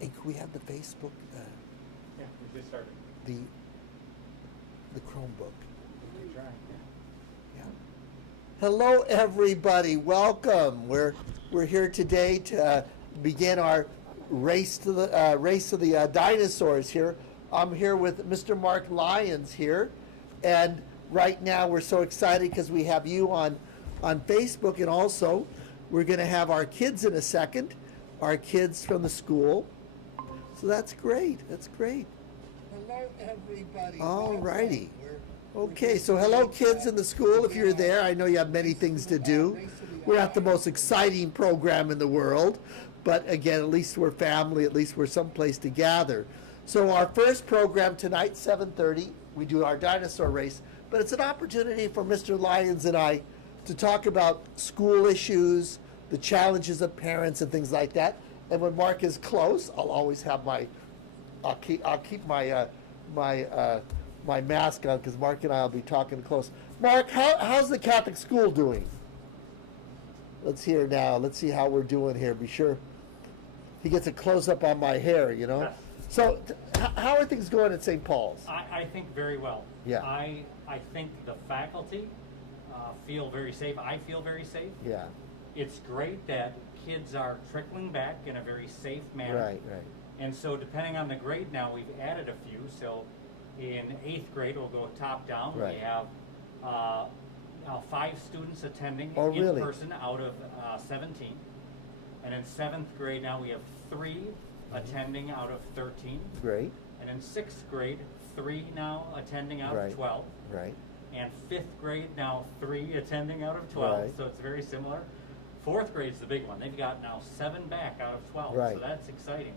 Hey, could we have the Facebook, Yeah, we just started. the Chromebook? We can try. Yeah. Hello, everybody. Welcome. We're here today to begin our race to the dinosaurs. Here, I'm here with Mr. Mark Lyons here, and right now we're so excited because we have you on Facebook, and also we're going to have our kids in a second, our kids from the school. So that's great. That's great. Hello, everybody. All righty. Okay, so hello, kids in the school. If you're there, I know you have many things to do. We're not the most exciting program in the world, but again, at least we're family. At least we're someplace to gather. So our first program tonight, 7:30, we do our dinosaur race, but it's an opportunity for Mr. Lyons and I to talk about school issues, the challenges of parents and things like that. And when Mark is close, I'll always have I'll keep my my mask on because Mark and I will be talking close. Mark, how's the Catholic school doing? Let's hear now. Let's see how we're doing here. Be sure he gets a close up on my hair, you know. Yes. So, how are things going at St. Paul's? I think very well. Yeah. I think the faculty feel very safe. I feel very safe. Yeah. It's great that kids are trickling back in a very safe manner. Right. And so depending on the grade now, we've added a few. So in 8th grade, we'll go top down. Right. We have now 5 students attending Oh, in really? person out of 17. And in 7th grade now we have 3 attending out of 13. Great. And in 6th grade, 3 now attending out Right. of 12. Right. And 5th grade now 3 attending out of 12. Right. So it's very similar. 4th grade's the big one. They've got now 7 back out of 12. Right. So that's exciting.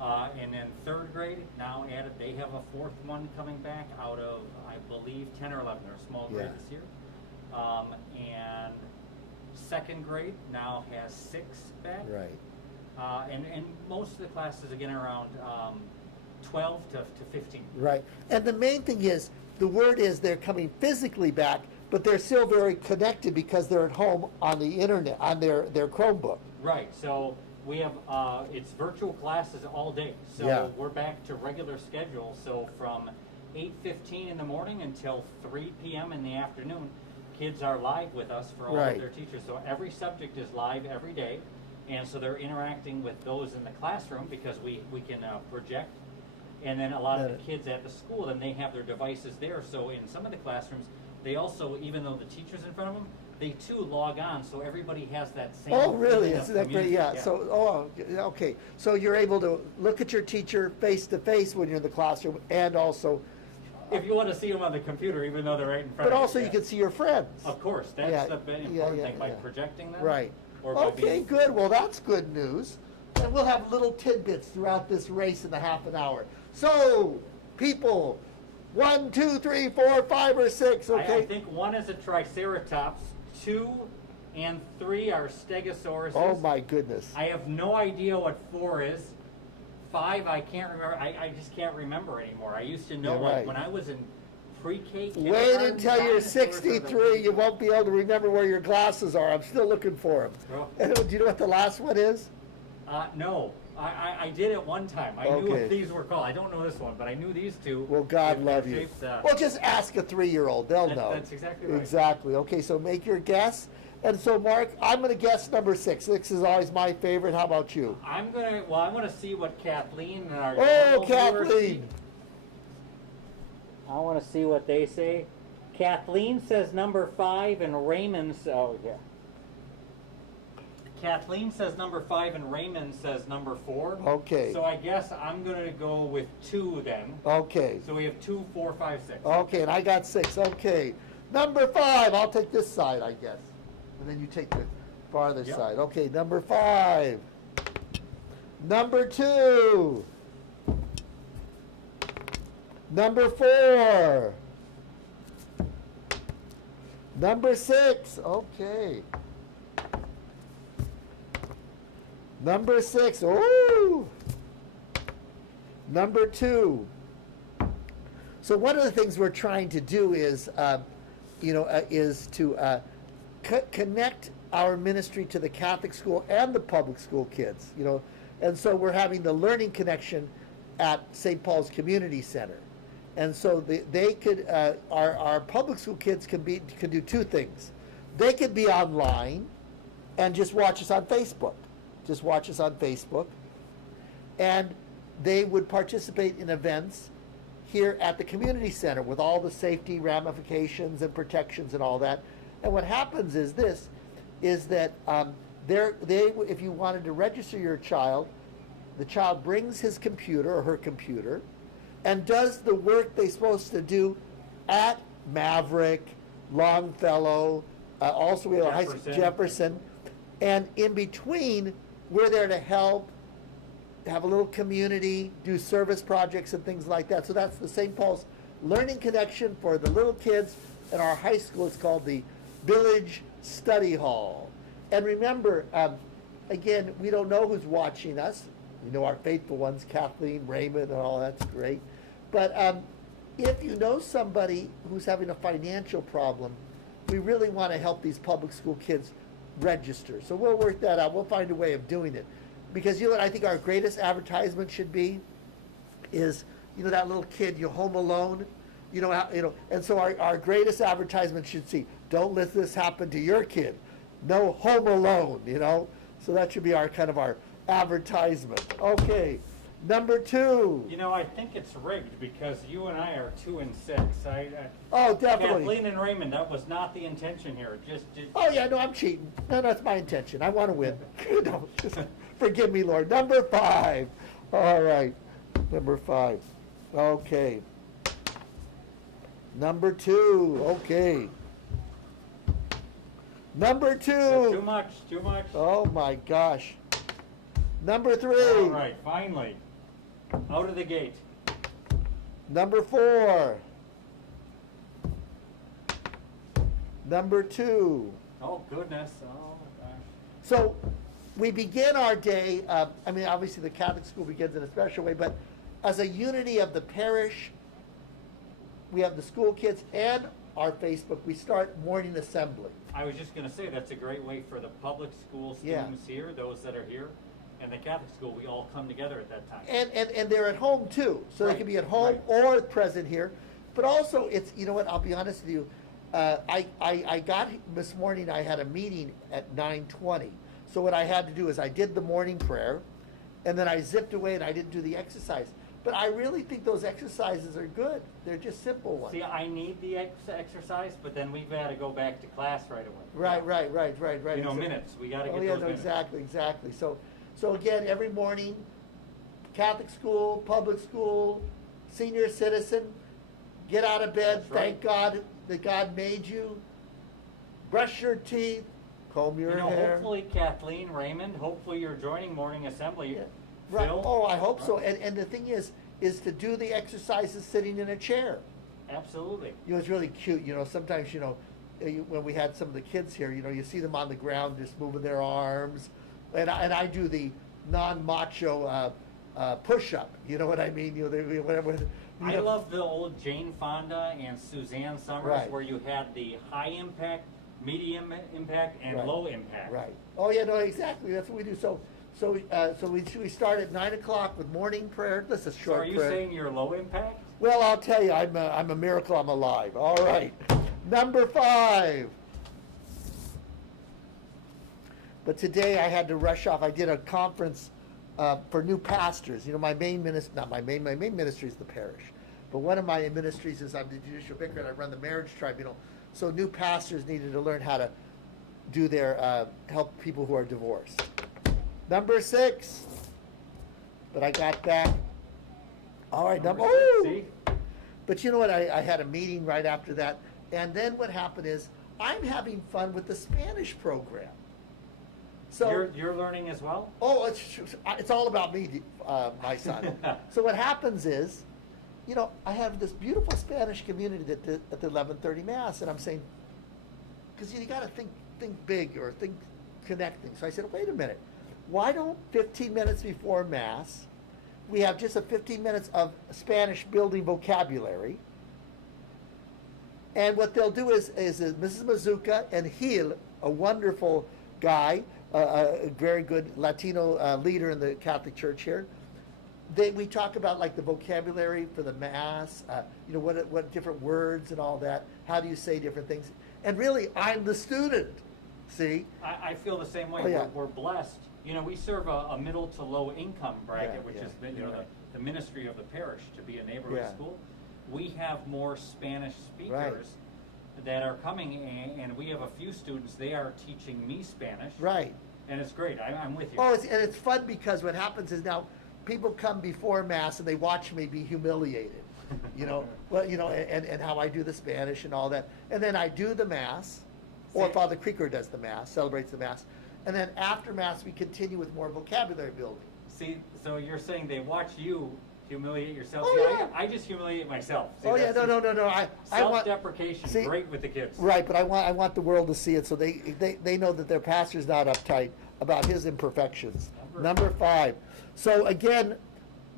And then 3rd grade now added, they have a 4th one coming back out of, I believe, 10 or 11. They're a small grade Yeah. this year. And 2nd grade now has 6 back. Right. And most of the classes again around 12 to 15. Right. And the main thing is, the word is they're coming physically back, but they're still very connected because they're at home on the internet, on their Chromebook. Right. So we have it's virtual classes all day. So Yeah. we're back to regular schedule. So from 8:15 in the morning until 3 p.m. in the afternoon, kids are live with us for all Right. of their teachers. So every subject is live every day. And so they're interacting with those in the classroom because we can project. And then a lot of the kids at the school, then they have their devices there. So in some of the classrooms, they also, even though the teacher's in front of them, they too log on. So everybody has that same. Oh, really? feeling of Isn't that great? community. Yeah. So, okay. So you're able to look at your teacher face to face when you're in the classroom, and also, If you want to see them on the computer, even though they're right in front but of you. also you yeah. can see your friends. Of course, that's Yeah, the important yeah, thing, by yeah. projecting them. Right. Or by Okay, being- good. Well, that's good news. And we'll have little tidbits throughout this race in the half an hour. So, people, 1, 2, 3, 4, 5, or 6. Okay. I think 1 is a Triceratops, 2 and 3 are Stegosauruses. Oh my goodness. I have no idea what 4 is. 5, I can't remember. I just can't remember anymore. I used to know, Yeah, like right. when I was in pre-K. Wait kindergarten, until you're dinosaurs are the- 63. You won't be able to remember where your glasses are. I'm still looking for them. Oh. And do you know what the last one is? No, I did it one time. I knew Okay. what these were called. I don't know this one, but I knew these two. Well, God If they're love you. shaped, Well, just ask a 3-year-old. They'll know. That's exactly right. Exactly. Okay, so make your guess. And so, Mark, I'm going to guess number 6. 6 is always my favorite. How about you? I'm gonna see what Kathleen and our Oh, normal viewers see. Kathleen. I want to see what they say. Kathleen says number 5 and Raymond. Oh yeah. Kathleen says number 5 and Raymond says number 4. Okay. So I guess I'm gonna go with 2 then. Okay. So we have 2, 4, 5, 6. Okay, and I got 6. Okay. Number 5. I'll take this side, I guess. And then you take the farther Yep. side. Okay, number 5. Number 2. Number 4. Number 6. Okay. Number 6. Ooh. Number 2. So one of the things we're trying to do is, is to connect our ministry to the Catholic school and the public school kids. And so we're having the learning connection at St. Paul's Community Center. And so they could, our public school kids can do two things. They could be online and just watch us on Facebook. Just watch us on Facebook. And they would participate in events here at the community center with all the safety ramifications and protections and all that. And what happens is this, is that if you wanted to register your child, the child brings his computer or her computer and does the work they're supposed to do at Maverick, Longfellow, also we have Jefferson. And in between, we're there to help, have a little community, do service projects and things like that. So that's the St. Paul's Learning Connection for the little kids. In our high school, it's called the Village Study Hall. And remember, again, we don't know who's watching us. We know our faithful ones, Kathleen, Raymond, and all that's great. But if you know somebody who's having a financial problem, we really want to help these public school kids register. So we'll work that out. We'll find a way of doing it. Because you know what I think our greatest advertisement should be is, you know, that little kid, you're home alone, and so our greatest advertisement should see, don't let this happen to your kid. No home alone, So that should be our kind of our advertisement. Okay, number 2. I think it's rigged because you and I are 2 and 6. Oh, definitely. Kathleen and Raymond, that was not the intention here. Just. Oh yeah, no, I'm cheating. No, that's my intention. I want to win. Just forgive me, Lord. Number 5. All right, number 5. Okay. Number 2. Okay. Number 2. Too much. Oh my gosh. Number 3. All right, finally. Out of the gate. Number 4. Number 2. Oh, goodness. Oh, my gosh. So we begin our day, obviously the Catholic school begins in a special way, but as a unity of the parish, we have the school kids and our Facebook, we start morning assembly. I was just going to say that's a great way for the public school students here, those that are here, and the Catholic school, we all come together at that time. And they're at home too, so they can be at home or present here. But also, it's, you know what, I'll be honest with you, I got, this morning I had a meeting at 9:20. So what I had to do is I did the morning prayer, and then I zipped away and I didn't do the exercise. But I really think those exercises are good. They're just simple ones. See, I need the exercise, but then we've got to go back to class right away. Right. Minutes. We got to get those minutes. Exactly. So again, every morning, Catholic school, public school, senior citizen, get out of bed. That's right. Thank God that God made you. Brush your teeth, comb your hair. Hopefully, Kathleen, Raymond, hopefully you're joining morning assembly. Yeah. Right. Phil? Oh, I hope so. And the thing is to do the exercises sitting in a chair. Absolutely. It's really cute. Sometimes, when we had some of the kids here, you see them on the ground just moving their arms. And I do the non-macho push-up. You know what I mean? Whatever. I love the old Jane Fonda and Suzanne Summers where you had the high impact, medium impact, and low impact. Right. Oh, yeah, no, exactly. That's what we do. So we start at 9 o'clock with morning prayer. This is short prayer. So are you saying you're low impact? Well, I'll tell you, I'm a miracle I'm alive. All right. Number 5. But today I had to rush off. I did a conference for new pastors. My main ministry, my main ministry is the parish. But one of my ministries is I'm the judicial vicar and I run the marriage tribunal. So new pastors needed to learn how to do their, help people who are divorced. Number 6. But I got back. All right, number 6. But you know what? I had a meeting right after that. And then what happened is I'm having fun with the Spanish program. So you're learning as well? Oh, it's all about me, my son. So what happens is, I have this beautiful Spanish community at the 11:30 Mass, and I'm saying, because you got to think big or think connecting. So I said, wait a minute. Why don't 15 minutes before Mass, we have just a 15 minutes of Spanish building vocabulary. And what they'll do is Mrs. Mazuka and Gil, a wonderful guy, a very good Latino leader in the Catholic Church here. We talk about like the vocabulary for the Mass, what different words and all that. How do you say different things? And really, I'm the student. See? I feel the same way. Oh, yeah. We're blessed. We serve a middle to low income bracket, Yeah, which yeah, is you're right. the ministry of the parish to be a neighborhood Yeah. school. We have more Spanish speakers Right. that are coming, and we have a few students. They are teaching me Spanish, Right. and it's great. I'm with you. Oh, and it's fun because what happens is now people come before Mass and they watch me be humiliated, and how I do the Spanish and all that. And then I do the Mass, or See- Father Creeker does the Mass, celebrates the Mass. And then after Mass, we continue with more vocabulary building. See, so you're saying they watch you humiliate yourself. Oh, See, yeah. I just humiliate myself. See, Oh, yeah, that's no. just I want, Self-deprecation, see- great with the kids. right, but I want the world to see it so they know that their pastor's not uptight about his imperfections. Number 5. So again,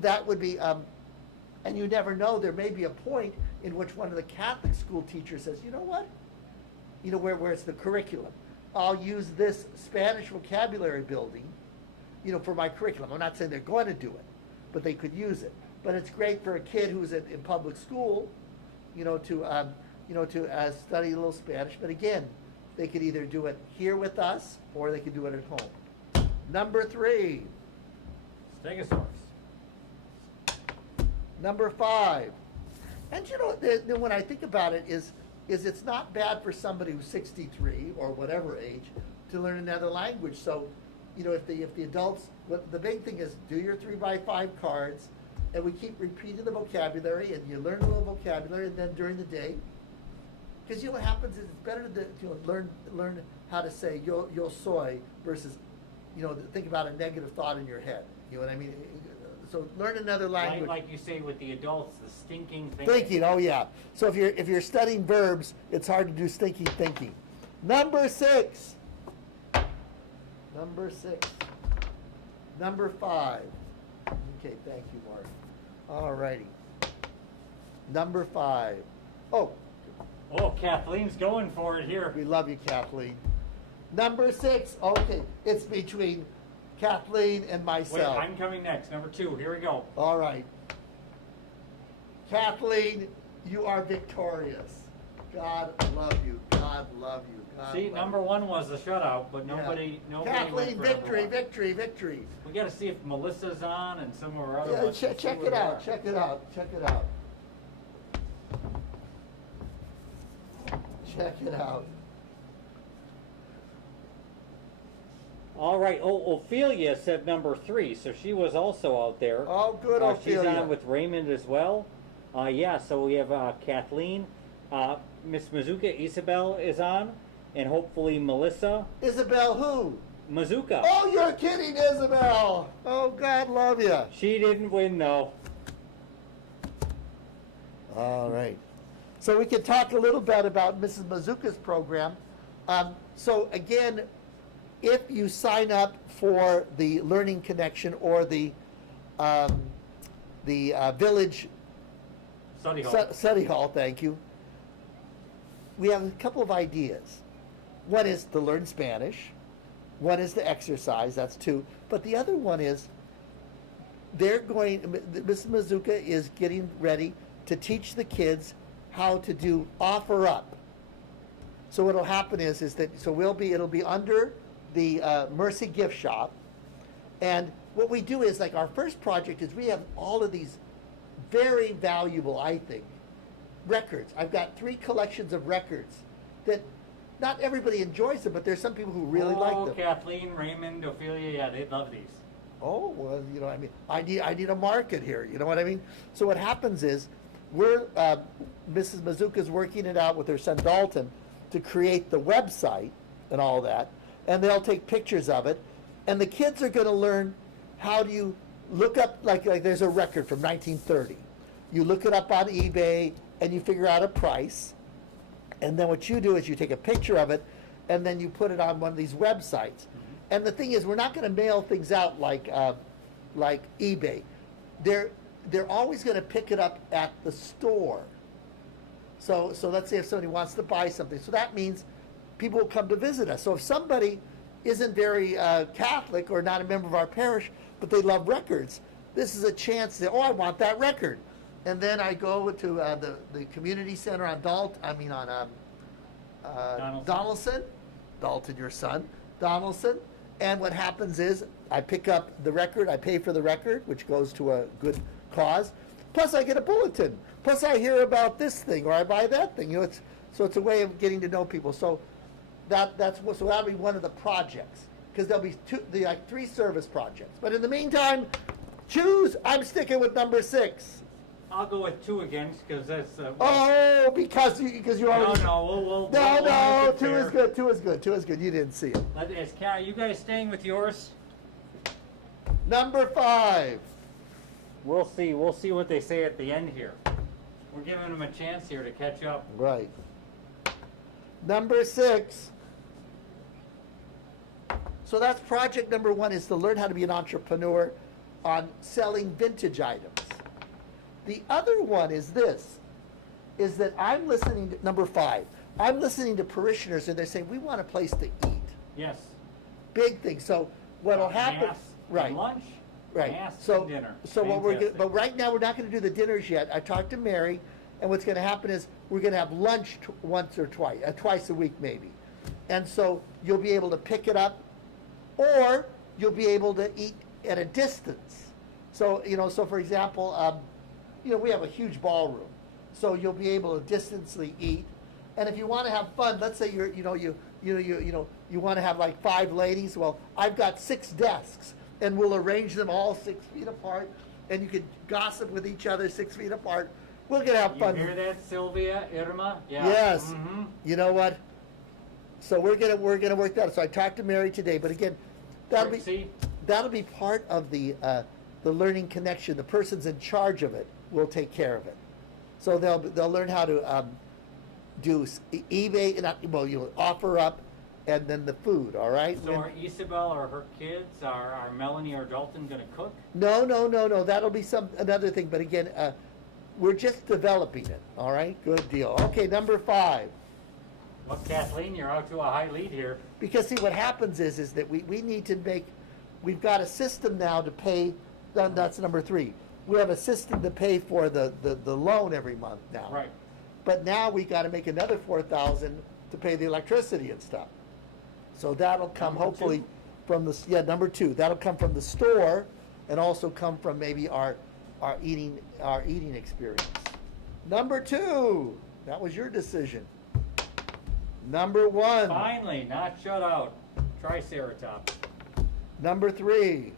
that would be, and you never know, there may be a point in which one of the Catholic school teachers says, you know what? Where it's the curriculum. I'll use this Spanish vocabulary building, for my curriculum. I'm not saying they're going to do it, but they could use it. But it's great for a kid who's in public school, to study a little Spanish. But again, they could either do it here with us or they could do it at home. Number 3. Stegosaurus. Number 5. And when I think about it is it's not bad for somebody who's 63 or whatever age to learn another language. So, if the adults, the big thing is do your 3x5 cards, and we keep repeating the vocabulary, and you learn a little vocabulary, and then during the day, because what happens is it's better to learn how to say yo soy versus, think about a negative thought in your head. You know what I mean? So learn another language. Like you say with the adults, the stinking thinking. Thinking, oh yeah. So if you're studying verbs, it's hard to do stinking thinking. Number 6. Number 5. Okay, thank you, Mark. All righty. Number 5. Oh, Oh, Kathleen's going for it here. we love you, Kathleen. Number 6. Okay, it's between Kathleen and Wait, myself. I'm coming next. Number 2. Here we go. All right. Kathleen, you are victorious. God love you. God love you. God See, love number you. 1 was the shutout, but Yeah. nobody Kathleen, went for victory, number 1. victory, victory. We got to see if Melissa's on and some of our other Yeah, ones. check it out. Check it out. Check it out. Check it out. All right. Oh, Ophelia said number 3, so she was also out there. Oh, good, She's Ophelia. on with Raymond as well. Yeah, so we have Kathleen, Miss Mazuka Isabel is on, and hopefully Melissa Isabel who? Mazuka. Oh, you're kidding, Isabel. Oh, God love you. She didn't win though. All right. So we can talk a little bit about Mrs. Mazuka's program. So again, if you sign up for the Learning Connection or the Village Study hall. Hall, thank you, we have a couple of ideas. One is to learn Spanish. One is to exercise. That's 2. But the other one is Mrs. Mazuka is getting ready to teach the kids how to do offer up. So what'll happen is that it'll be under the Mercy Gift Shop, and what we do is, like, our first project is we have all of these very valuable, I think, records. I've got 3 collections of records that not everybody enjoys them, but there's some people who really like them. Kathleen, Raymond, Ophelia, yeah, they love these. Oh, well, I need a market here. You know what I mean? So what happens is Mrs. Mazuka's working it out with her son Dalton to create the website and all that, and they'll take pictures of it, and the kids are going to learn how do you look up, like there's a record from 1930. You look it up on eBay, and you figure out a price, and then what you do is you take a picture of it, and then you put it on one of these websites. And the thing is, we're not going to mail things out like eBay. They're always going to pick it up at the store. So let's say if somebody wants to buy something, so that means people will come to visit us. So if somebody isn't very Catholic or not a member of our parish, but they love records. This is a chance to, oh, I want that record. And then I go to the community center on Donaldson. Dalton, your son, Donaldson. And what happens is I pick up the record, I pay for the record, which goes to a good cause. Plus I get a bulletin. Plus I hear about this thing or I buy that thing. So it's a way of getting to know people. So that'll be one of the projects, because there'll be 3 service projects. But in the meantime, choose. I'm sticking with number 6. I'll go with 2 again because that's. Because you already. No. No. 2 is good. 2 is good. 2 is good. You didn't see it. Are you guys staying with yours? Number 5. We'll see. We'll see what they say at the end here. We're giving them a chance here to catch up. Right. Number 6. So that's project number 1, is to learn how to be an entrepreneur on selling vintage items. The other one is this, is that I'm listening to, number 5, I'm listening to parishioners and they're saying, we want a place to eat. Yes. Big thing. So what'll happen, Mass right. and lunch, Right. mass So and dinner. So what we're Fantastic. but right now we're not going to do the dinners yet. I talked to Mary, and what's going to happen is we're going to have lunch once or twice a week maybe, and so you'll be able to pick it up, or you'll be able to eat at a distance. So so for example, we have a huge ballroom, so you'll be able to distantly eat, and if you want to have fun, let's say you want to have like 5 ladies. Well, I've got 6 desks, and we'll arrange them all 6 feet apart, and you can gossip with each other 6 feet apart. We're gonna have fun. You hear that, Sylvia, Irma? Yeah. Yes. Mm-hmm. You know what? So we're gonna work that out. So I talked to Mary today, but again, that'll be part of the learning connection. The person's in charge of it will take care of it. So they'll learn how to do eBay, offer up, and then the food. All right. So are Isabel or her kids, are Melanie or Dalton going to cook? No. That'll be another thing. But again, we're just developing it. All right. Good deal. Okay. Number 5. Well, Kathleen, you're out to a high lead here. Because see, what happens is that we need to we've got a system now to pay. That's number 3. We have a system to pay for the loan every month now. Right. But now we got to make another $4,000 to pay the electricity and stuff. So that'll come Number hopefully 2? from number 2. That'll come from the store, and also come from maybe our eating experience. Number 2. That was your decision. Number 1. Finally, not shut out. Triceratops. Number 3.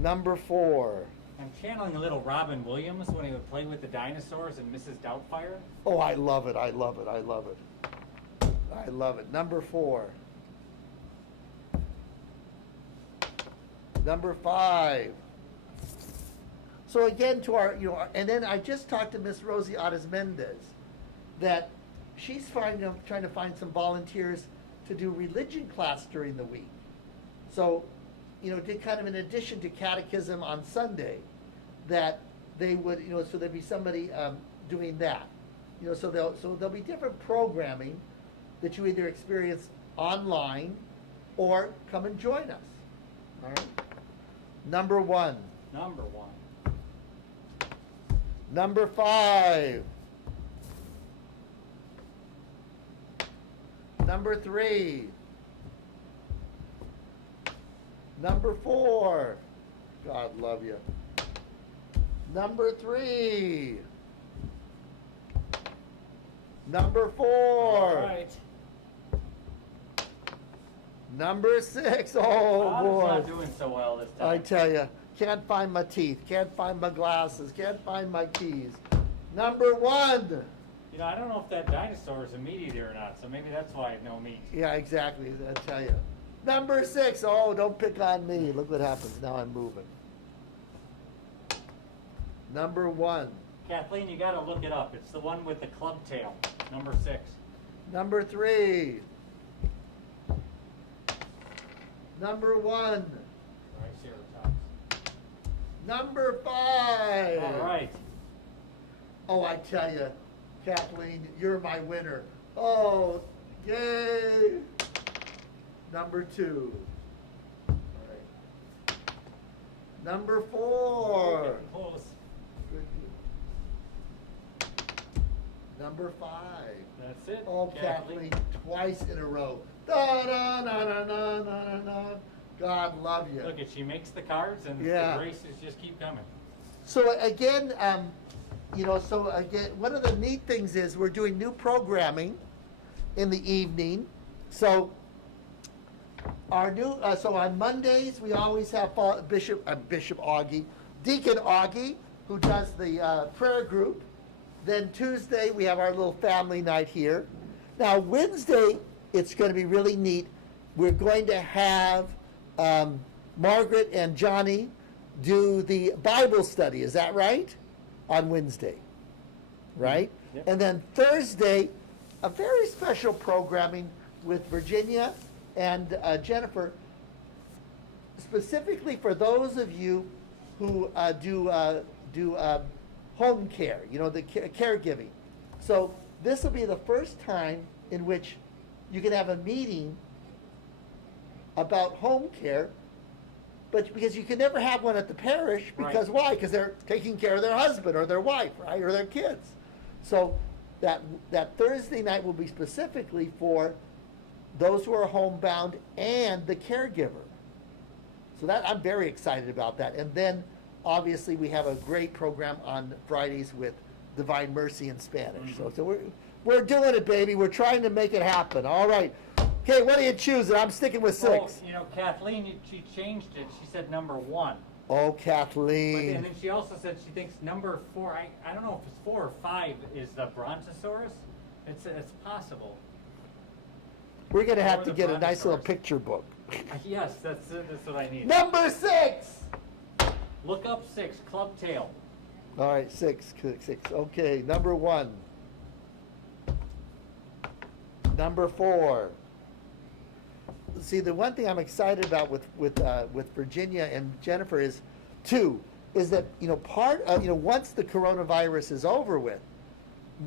Number 4. I'm channeling a little Robin Williams when he would play with the dinosaurs in Mrs. Doubtfire. Oh, I love it. I love it. I love it. I love it. Number 4. Number 5. So again, to our, and then I just talked to Miss Rosie Otis Mendez, that she's trying to find some volunteers to do religion class during the week. So, did kind of in addition to catechism on Sunday, that they would, so there'd be somebody doing that. So there'll be different programming that you either experience online or come and join us. All right. Number 1. Number 1. Number 5. Number 3. Number 4. God love you. Number 3. Number 4. All right. Number 6. Oh, Bob's boy. not doing so well this time. I tell you, can't find my teeth, can't find my glasses, can't find my keys. Number 1. I don't know if that dinosaur is a meat eater or not, so maybe that's why no meat. Yeah, exactly. I tell you. Number 6. Oh, don't pick on me. Look what happens. Now I'm moving. Number 1. Kathleen, you got to look it up. It's the one with the club tail. Number 6. Number 3. Number 1. Triceratops. Number 5. All right. Oh, I tell you, Kathleen, you're my winner. Oh, Yay! Number 2. All right. Number 4. Getting close. Good. Number 5. That's it. Oh, Kathleen, twice in a row. Da da da da da da da. God love you. Look, she makes the cards, and Yeah. the races just keep coming. So again, one of the neat things is we're doing new programming in the evening. So our new, so on Mondays we always have Bishop Augie, Deacon Augie, who does the prayer group. Then Tuesday we have our little family night here. Now Wednesday it's going to be really neat. We're going to have Margaret and Johnny do the Bible study. Is that right? On Wednesday, right? Yep. And then Thursday, a very special programming with Virginia and Jennifer, specifically for those of you who do home care, the caregiving. So this will be the first time in which you can have a meeting about home care, but because you can never have one at the parish, because Right. why? Because they're taking care of their husband or their wife, right, or their kids. So that Thursday night will be specifically for those who are homebound and the caregiver. So that I'm very excited about that. And then obviously we have a great program on Fridays with Divine Mercy in Spanish. Mm-hmm. So we're doing it, baby. We're trying to make it happen. All right. Okay, what are you choosing? I'm sticking with 6. Well, Kathleen, she changed it. She said number 1. Oh, But, Kathleen. and then she also said she thinks number 4, I don't know if it's 4 or 5, is the Brontosaurus. It's possible. We're going to Or have to the get a nice little Brontosaurus. picture book. Yes, that's what I need. Number 6. Look up 6, Club Tail. All right, 6. Okay, number 1. Number 4. See, the one thing I'm excited about with Virginia and Jennifer is that part of once the coronavirus is over with,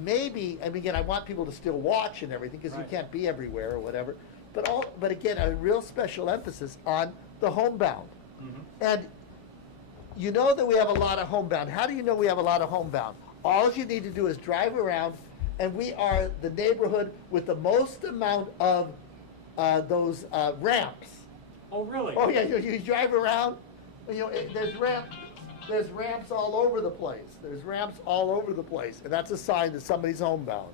maybe, I mean, again, I want people to still watch and everything because you Right. can't be everywhere or whatever, but again, a real special emphasis on the homebound. Mm-hmm. And you know that we have a lot of homebound. How do you know we have a lot of homebound? All you need to do is drive around, and we are the neighborhood with the most amount of those ramps. Oh, really? Oh yeah, you drive around, there's ramps all over the place. There's ramps all over the place, and that's a sign that somebody's homebound.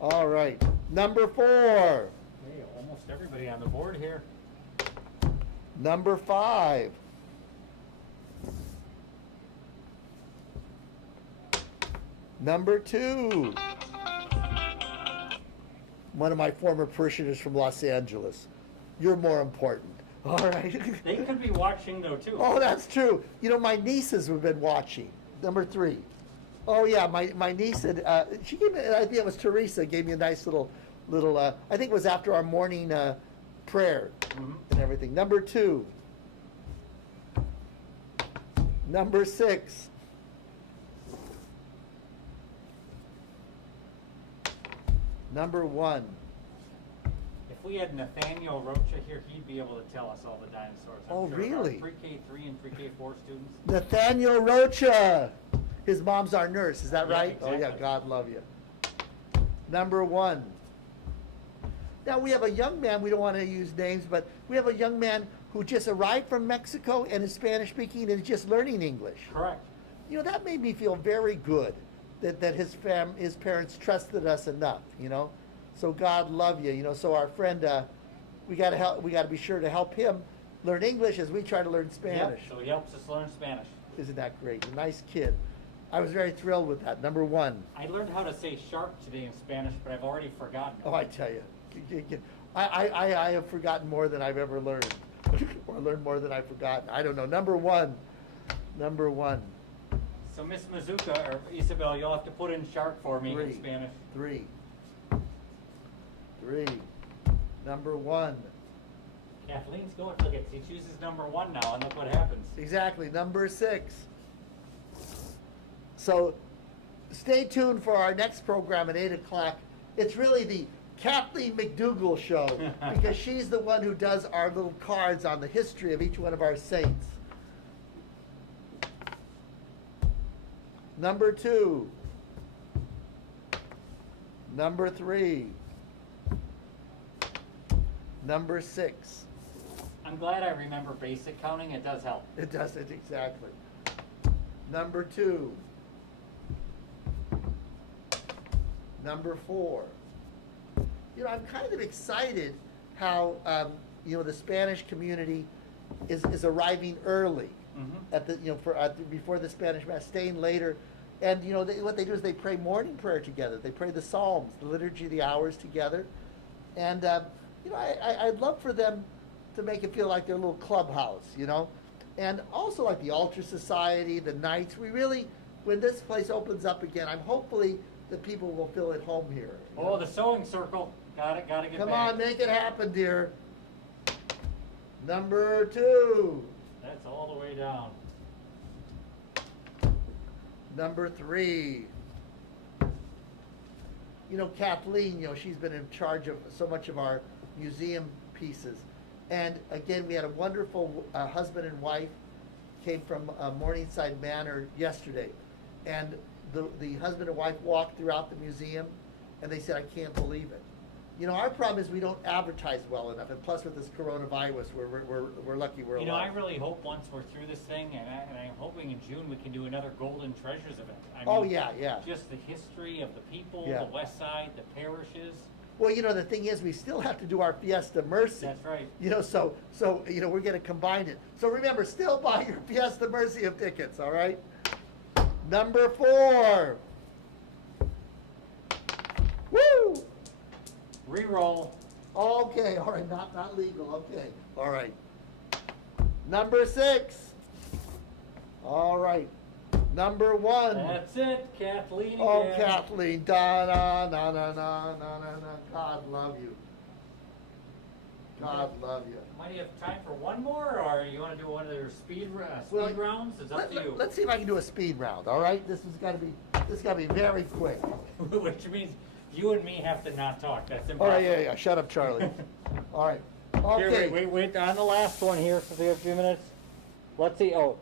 All right, number 4. Hey, almost everybody on the board here. Number 5. Number 2. One of my former parishioners from Los Angeles. You're more important. All right. They could be watching though too. Oh, that's true. My nieces have been watching. Number 3. Oh yeah, my niece had, she gave me, I think it was Teresa, gave me a nice little, I think it was after our morning prayer and everything. Number 2. Number 6. Number 1. If we had Nathaniel Rocha here, he'd be able to tell us all the dinosaurs. I'm Oh, sure, really? Our pre-K3 and pre-K4 students. Nathaniel Rocha. His mom's our nurse, is that Yeah, right? Oh yeah, exactly. God love you. Number 1. Now we have a young man, we don't want to use names, but we have a young man who just arrived from Mexico and is Spanish speaking and is just learning English. Correct. That made me feel very good that his parents trusted us enough, So God love you, So our friend, we got to be sure to help him learn English as we try to learn Spanish. Yep, so he helps us learn Spanish. Isn't that great? A nice kid. I was very thrilled with that. Number 1. I learned how to say shark today in Spanish, but I've already forgotten it. Oh, I tell you, I have forgotten more than I've ever learned, or learned more than I've forgotten. I don't know. Number 1. So Miss Mazuka, or Isabel, you'll have to put in shark for me 3. in Spanish. 3. Number 1. Kathleen's going, look, she chooses number 1 now, and look what happens. Exactly. Number 6. So stay tuned for our next program at 8 o'clock. It's really the Kathleen McDougall show because she's the one who does our little cards on the history of each one of our saints. Number 2. Number 3. Number 6. I'm glad I remember basic counting. It does help. It does it exactly. Number 2. Number 4. You know, I'm kind of excited how you know, the Spanish community is arriving early at the, you know, for before the Spanish Mass, staying later, and you know, what they do is they pray morning prayer together. They pray the Psalms, the Liturgy of the Hours together, and you know, I'd love for them to make it feel like their little clubhouse, you know, and also like the Altar Society, the Knights. We really, when this place opens up again, I'm hopefully that people will feel at home here. Oh, the sewing circle. Got to get Come back. on, make it happen, dear. Number 2. That's all the way down. Number 3. You know, Kathleen, you know, she's been in charge of so much of our museum pieces. And again, we had a wonderful husband and wife came from Morningside Manor yesterday. And the husband and wife walked throughout the museum and they said, I can't believe it. You know, our problem is we don't advertise well enough, and plus with this coronavirus, we're lucky we're You know, alive. I really hope once we're through this thing, and I'm hoping in June we can do another Golden Treasures event. I Oh, mean, yeah, yeah. Just the history of the people, Yeah. the West Side, the parishes. Well, you know, the thing is, we still have to do our Fiesta Mercy. That's right. You know, so you know, we're going to combine it. So remember, still buy your Fiesta Mercy of tickets, all right? Number 4. Woo! Reroll. Okay, all right, not legal, okay. All right. Number 6. All right. Number 1. That's it, Kathleen. Oh, again. Kathleen, da na na na na na na na. God love you. God love you. Might you have time for one more, or you want to do one of their speed Well, rounds? It's up to you. Let's see if I can do a speed round. All right, this has got to be very quick. Which means you and me have to not talk. That's All impossible. right, yeah. Shut up, Charlie. All right. Okay. Here, wait. On the last one here for a few minutes. Let's see. Oh,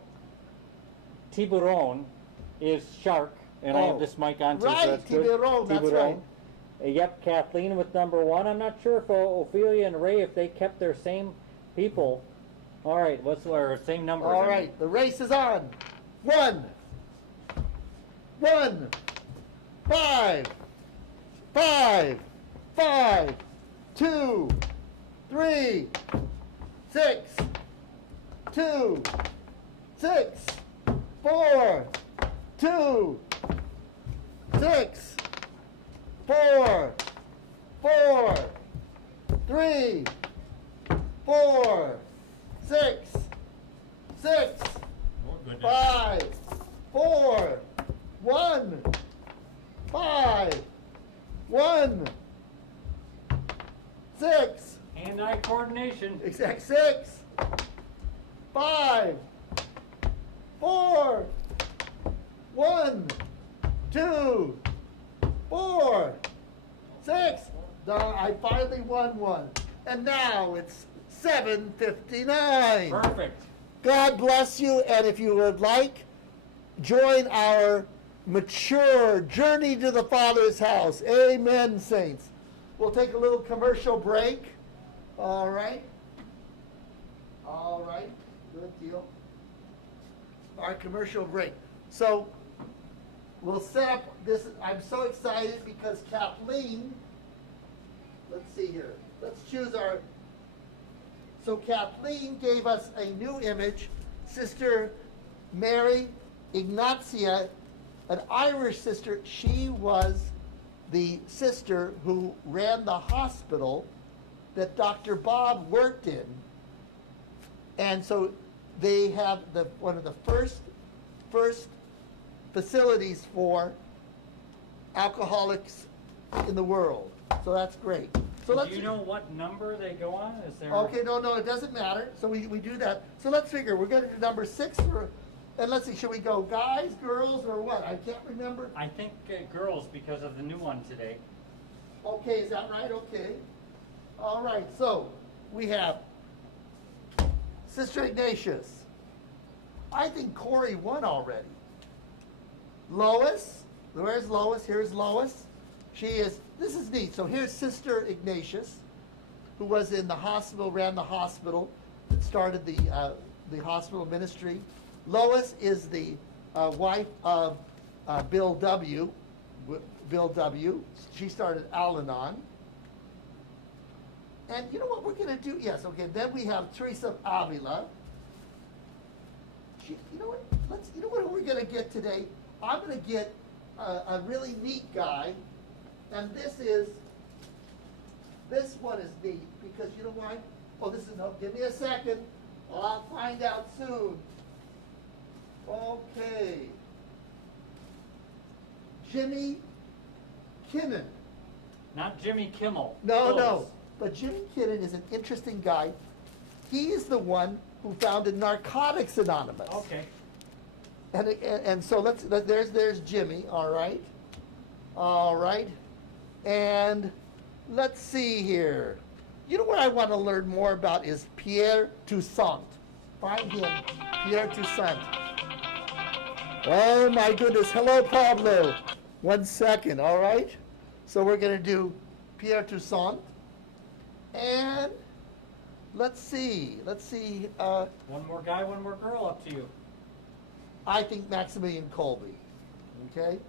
tiburon is shark, and I have this mic on too. Right, so that's good. tiburon, that's right. Yep, Kathleen with number 1. I'm not sure if Ophelia and Ray, if they kept their same people. All right, what's our same numbers? All right, the race is on. 1, 5, 2, 3, 6, 2, 6, 4, 2, 6, 4, 3, 4, 6, 6, Oh, goodness. 5, 4, 1, 5, 1, 6, Hand-eye coordination. exact 6, 5, 4, 1, 2, 4, 6. I finally won one. And now it's 7:59. Perfect. God bless you, and if you would like, join our mature journey to the Father's house. Amen, saints. We'll take a little commercial break. All right. All right. Good deal. Our commercial break. So we'll set up this. I'm so excited because Kathleen, let's see here. Let's choose our. So Kathleen gave us a new image. Sister Mary Ignatia, an Irish sister. She was the sister who ran the hospital that Dr. Bob worked in. And so they have one of the first facilities for alcoholics in the world. So that's great. So Do you know what number they go on? Is there? Okay, no, it doesn't matter. So we do that. So let's figure. We're going to do number 6 and let's see. Should we go guys, girls, or what? I can't remember. I think girls because of the new one today. Okay, is that right? Okay. All right, so we have Sister Ignatius. I think Corey won already. Lois, where's Lois? Here's Lois. This is neat. So here's Sister Ignatius, who was in the hospital, ran the hospital, that started the hospital ministry. Lois is the wife of Bill W. Bill W. She started Al-Anon. And you know what we're going to do? Yes, okay. Then we have Teresa Avila. You know what? You know what we're going to get today? I'm going to get a really neat guy, and this one is neat because you know why? Oh, give me a second. I'll find out soon. Okay. Jimmy Kinnon. Not Jimmy Kimmel. No, Close. no. But Jimmy Kinnon is an interesting guy. He is the one who founded Narcotics Anonymous. Okay. And so there's Jimmy, all right, and let's see here. You know what I want to learn more about is Pierre Toussaint. Find him, Pierre Toussaint. Oh my goodness, hello Pablo. 1 second, all right. So we're going to do Pierre Toussaint, and let's see. One more guy, one more girl, up to you. I think Maximilian Kolbe. Okay.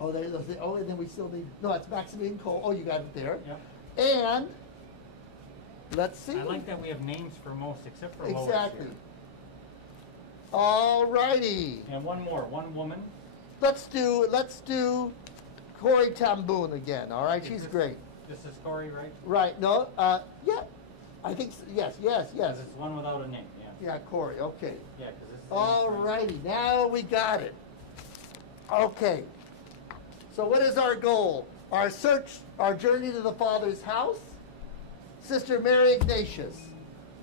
Oh, and then we still need. No, it's Maximilian Kolbe. Oh, you got it there. Yep. And let's see. I like that we have names for most, except for Lois Exactly. here. All righty. And one more, one woman. Let's do Corey Tamboon again. All right, she's great. This is Corey, right? Right. No. Yeah. I think so. Yes. Because it's one without a name. Yeah. Yeah, Corey. Okay. Yeah, because this is. All righty, now we got it. Okay. So what is our goal? Our journey to the Father's house. Sister Mary Ignatius.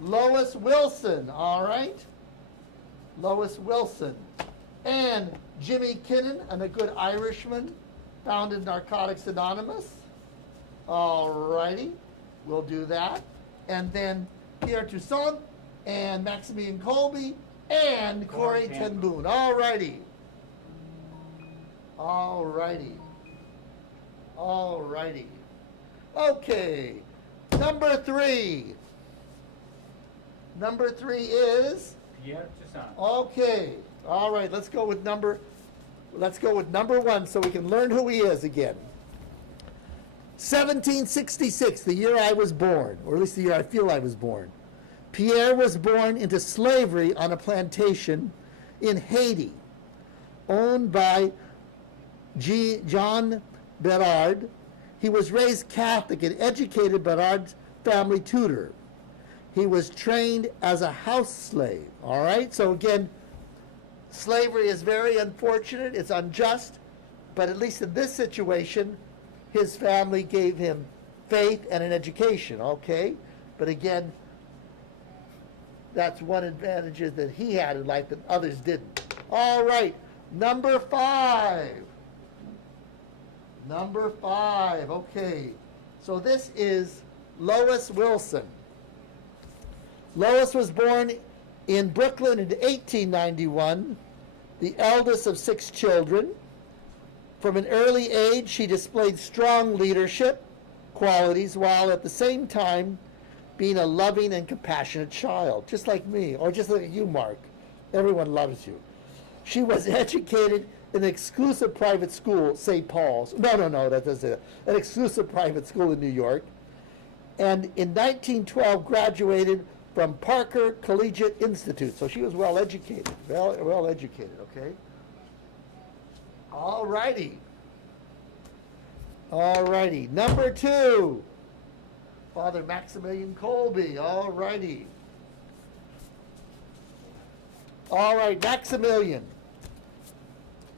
Lois Wilson, all right? Lois Wilson. And Jimmy Kinnon, and a good Irishman, founded Narcotics Anonymous. All righty, we'll do that. And then Pierre Toussaint, and Maximilian Kolbe, and Corey Ten Boom. All righty. All righty. All righty. Okay. Number 3. Number 3 is? Pierre Toussaint. Okay. All right. Let's go with number 1 so we can learn who he is again. 1766, the year I was born, or at least the year I feel I was born. Pierre was born into slavery on a plantation in Haiti, owned by John Berard. He was raised Catholic and educated Berard's family tutor. He was trained as a house slave. All right, so again, slavery is very unfortunate. It's unjust, but at least in this situation, his family gave him faith and an education. Okay, but again, that's one advantage that he had in life that others didn't. All right, number 5. Number 5, okay. So this is Lois Wilson. Lois was born in Brooklyn in 1891, the eldest of 6 children. From an early age, she displayed strong leadership qualities while at the same time being a loving and compassionate child, just like me, or just like you, Mark. Everyone loves you. She was educated in an exclusive private school, St. Paul's. No, that doesn't. An exclusive private school in New York. And in 1912 graduated from Parker Collegiate Institute. So she was well educated, well educated, okay? All righty. All righty. Number 2. Father Maximilian Kolbe. All righty. All right, Maximilian.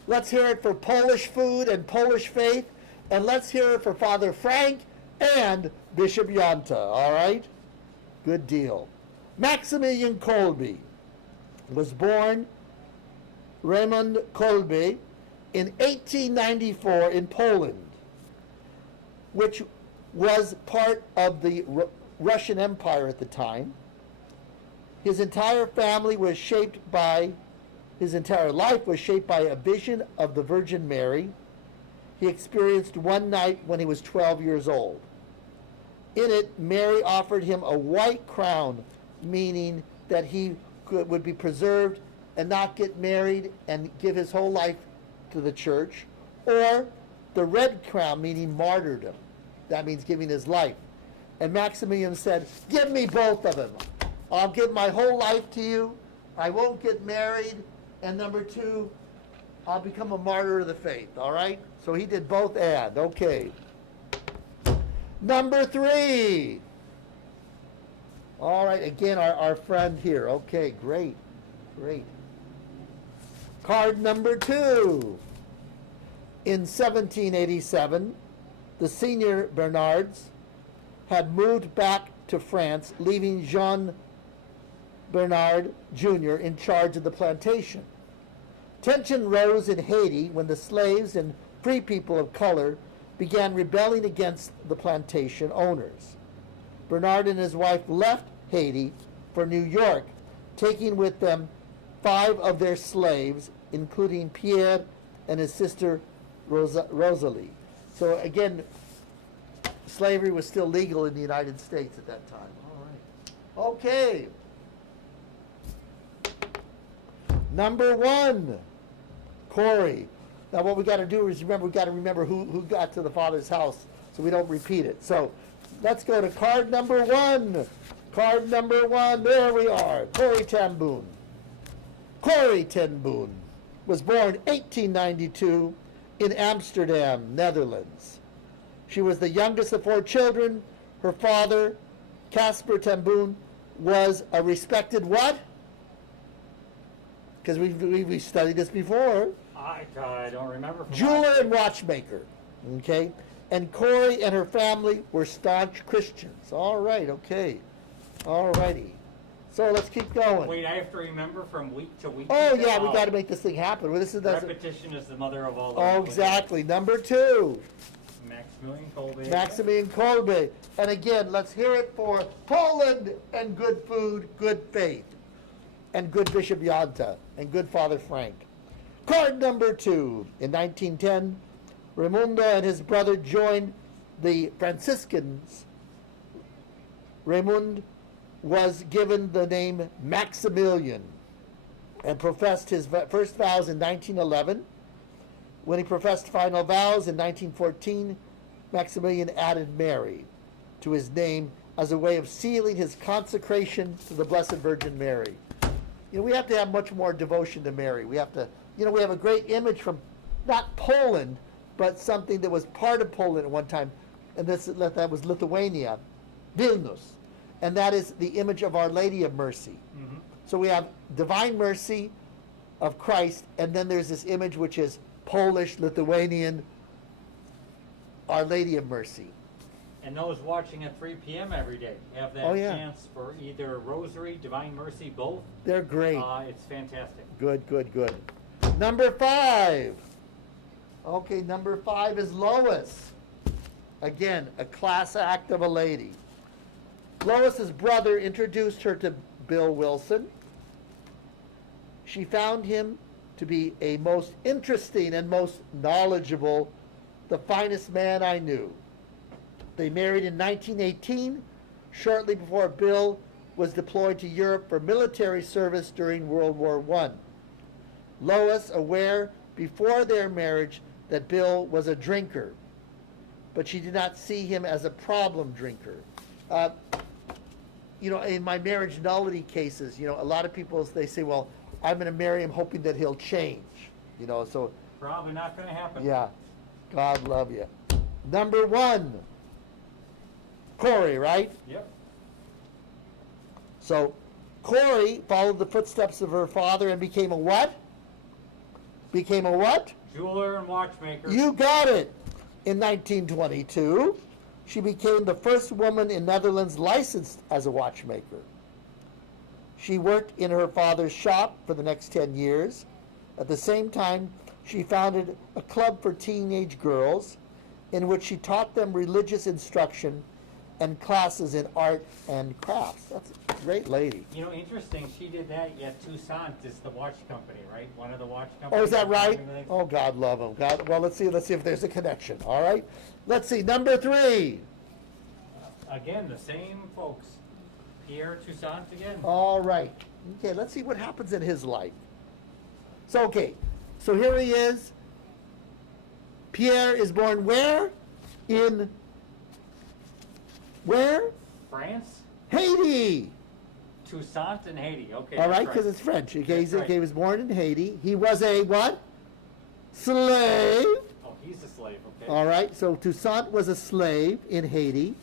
Let's hear it for Polish food and Polish faith, and let's hear it for Father Frank and Bishop Yonta. All right? Good deal. Maximilian Kolbe was born Raymond Kolbe in 1894 in Poland. which was part of the Russian Empire at the time. His entire life was shaped by a vision of the Virgin Mary he experienced one night when he was 12 years old. In it, Mary offered him a white crown, meaning that he would be preserved and not get married and give his whole life to the church, or the red crown, meaning martyrdom. That means giving his life. And Maximilian said, give me both of them. I'll give my whole life to you. I won't get married. And number two, I'll become a martyr of the faith, all right? So he did both and, okay. Number three. All right, again, our friend here. Okay, great, great. Card number two. In 1787, the senior Bernards had moved back to France, leaving Jean Bernard Jr. in charge of the plantation. Tension rose in Haiti when the slaves and free people of color began rebelling against the plantation owners. Bernard and his wife left Haiti for New York, taking with them 5 of their slaves, including Pierre and his sister Rosalie. So again, slavery was still legal in the United States at that time. All right. Okay. Number 1, Corey. Now what we got to do is we got to remember who got to the Father's house so we don't repeat it. So let's go to card number 1. Card number 1, there we are, Corey ten Boom. Corey ten Boom was born 1892 in Amsterdam, Netherlands. She was the youngest of 4 children. Her father, Casper ten Boom, was a respected what? Because we studied this before. I don't remember. Jeweler and watchmaker. Okay? And Corey and her family were staunch Christians. All right, okay. All righty. So let's keep going. Wait, I have to remember from week to week. Oh, yeah, we got to make this thing happen. Well, Repetition is the mother of all learning. Oh, exactly. Number 2. Maximilian Kolbe. Maximilian Kolbe. And again, let's hear it for Poland and good food, good faith, and good Bishop Yanta, and good Father Frank. Card number 2. In 1910, Raimundo and his brother joined the Franciscans. Raymond was given the name Maximilian and professed his first vows in 1911. When he professed final vows in 1914, Maximilian added Mary to his name as a way of sealing his consecration to the Blessed Virgin Mary. You know, we have to have much more devotion to Mary. We have to, we have a great image from not Poland, but something that was part of Poland at one time, and that was Lithuania, Vilnius. And that is the image of Our Lady of Mercy. Mm-hmm. So we have Divine Mercy of Christ, and then there's this image which is Polish, Lithuanian, Our Lady of Mercy. And those watching at 3 p.m. every day have that chance for either Rosary, Divine Mercy, both. They're great. It's fantastic. Good, good, good. Number 5. Okay, number 5 is Lois. Again, a class act of a lady. Lois's brother introduced her to Bill Wilson. She found him to be a most interesting and most knowledgeable, the finest man I knew. They married in 1918, shortly before Bill was deployed to Europe for military service during World War I. Lois, aware before their marriage that Bill was a drinker, but she did not see him as a problem drinker. In my marriage nullity cases, a lot of people, they say, well, I'm going to marry him hoping that he'll change, so. Probably not going to happen. Yeah. God love you. Number 1, Corey, right? Yep. So, Corey followed the footsteps of her father and became a what? Became a what? Jeweler and watchmaker. You got it. In 1922, she became the first woman in Netherlands licensed as a watchmaker. She worked in her father's shop for the next 10 years. At the same time, she founded a club for teenage girls in which she taught them religious instruction and classes in art and crafts. That's a great lady. You know, interesting, she did that, yet Tues is the watch company, right? One of the watch companies. Oh, is that right? Everything. Oh, God love him. God. Well, let's see if there's a connection. All right. Let's see. Number 3. Again, the same folks. Pierre Toussaint again. All right. Okay, let's see what happens in his life. So, okay. So here he is. Pierre is born where? In where? France? Haiti. Toussaint in Haiti. Okay. All that's right, because it's French. Okay, That's right. he was born in Haiti. He was a what? Slave. Oh, he's a slave, okay. All right, so Toussaint was a slave in Haiti.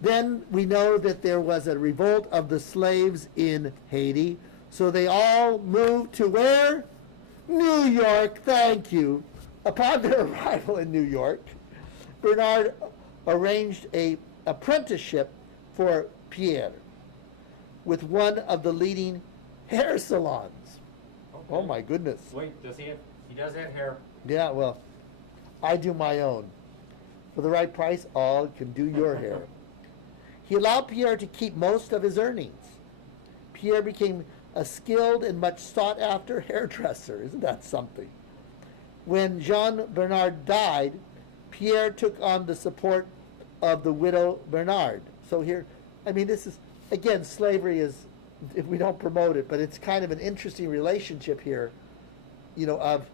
Then we know that there was a revolt of the slaves in Haiti. So they all moved to where? New York, thank you. Upon their arrival in New York, Bernard arranged a apprenticeship for Pierre with one of the leading hair salons. Okay. Oh my goodness. Wait, does he does have hair. Yeah, well, I do my own. For the right price, all can do your hair. He allowed Pierre to keep most of his earnings. Pierre became a skilled and much sought after hairdresser. Isn't that something? When Jean Bernard died, Pierre took on the support of the widow Bernard. So here, I mean, this is, again, slavery is, if we don't promote it, but it's kind of an interesting relationship here, you know, of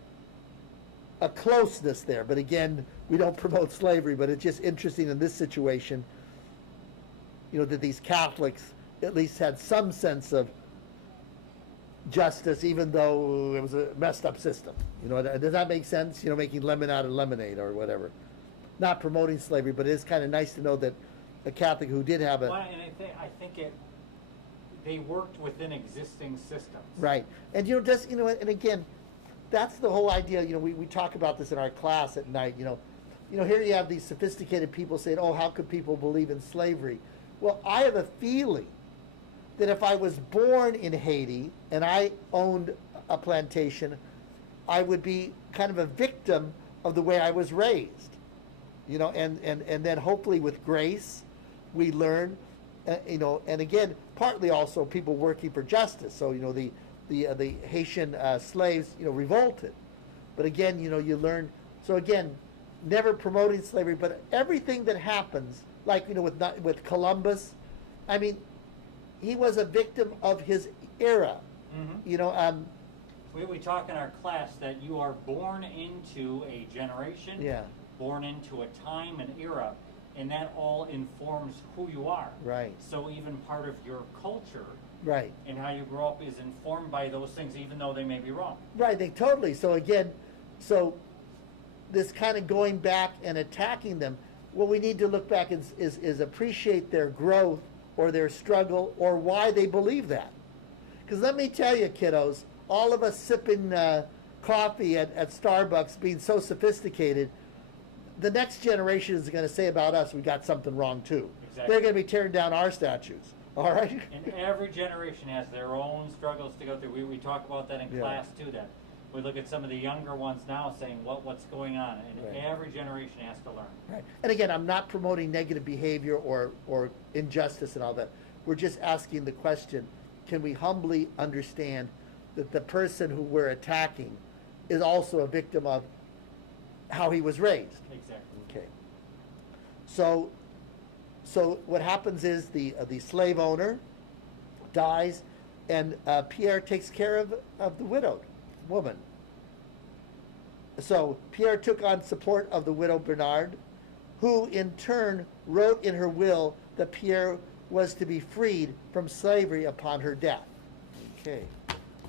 a closeness there. But again, we don't promote slavery, but it's just interesting in this situation, you know, that these Catholics at least had some sense of justice, even though it was a messed up system. You know, does that make sense? You know, making lemon out of lemonade or whatever. Not promoting slavery, but it is kind of nice to know that a Catholic who did have a... Well, and I think they worked within existing systems. Right. And, you know, just, you know, and again, that's the whole idea. You know, we talk about this in our class at night, you know. You know, here you have these sophisticated people saying, oh, how could people believe in slavery? Well, I have a feeling that if I was born in Haiti and I owned a plantation, I would be kind of a victim of the way I was raised. You know, and then hopefully with grace, we learn, you know, and again, partly also people working for justice. So, you know, the Haitian slaves, you know, revolted. But again, you know, you learn. So again, never promoting slavery, but everything that happens, like, you know, with Columbus, I mean, he was a victim of his era. Mm-hmm. You know, we talk in our class that you are born into a generation, yeah, born into a time and era, and that all informs who you are. right, So even part of your culture right, and how you grow up is informed by those things, even though they may be wrong. right. They totally. So again, so this kind of going back and attacking them. What we need to look back is appreciate their growth or their struggle or why they believe that. Because let me tell you, kiddos, all of us sipping coffee at Starbucks, being so sophisticated, the next generation is going to say about us, we got something wrong too. Exactly. They're going to be tearing down our statues. All right? And every generation has their own struggles to go through. We talk about that in Yeah. class too, that we look at some of the younger ones now saying what's going on, and Right. every generation has to learn. Right. And again, I'm not promoting negative behavior or injustice and all that. We're just asking the question, can we humbly understand that the person who we're attacking is also a victim of how he was raised? Exactly. Okay. So what happens is the slave owner dies, and Pierre takes care of the widowed woman. So Pierre took on support of the widow Bernard, who in turn wrote in her will that Pierre was to be freed from slavery upon her death. Okay.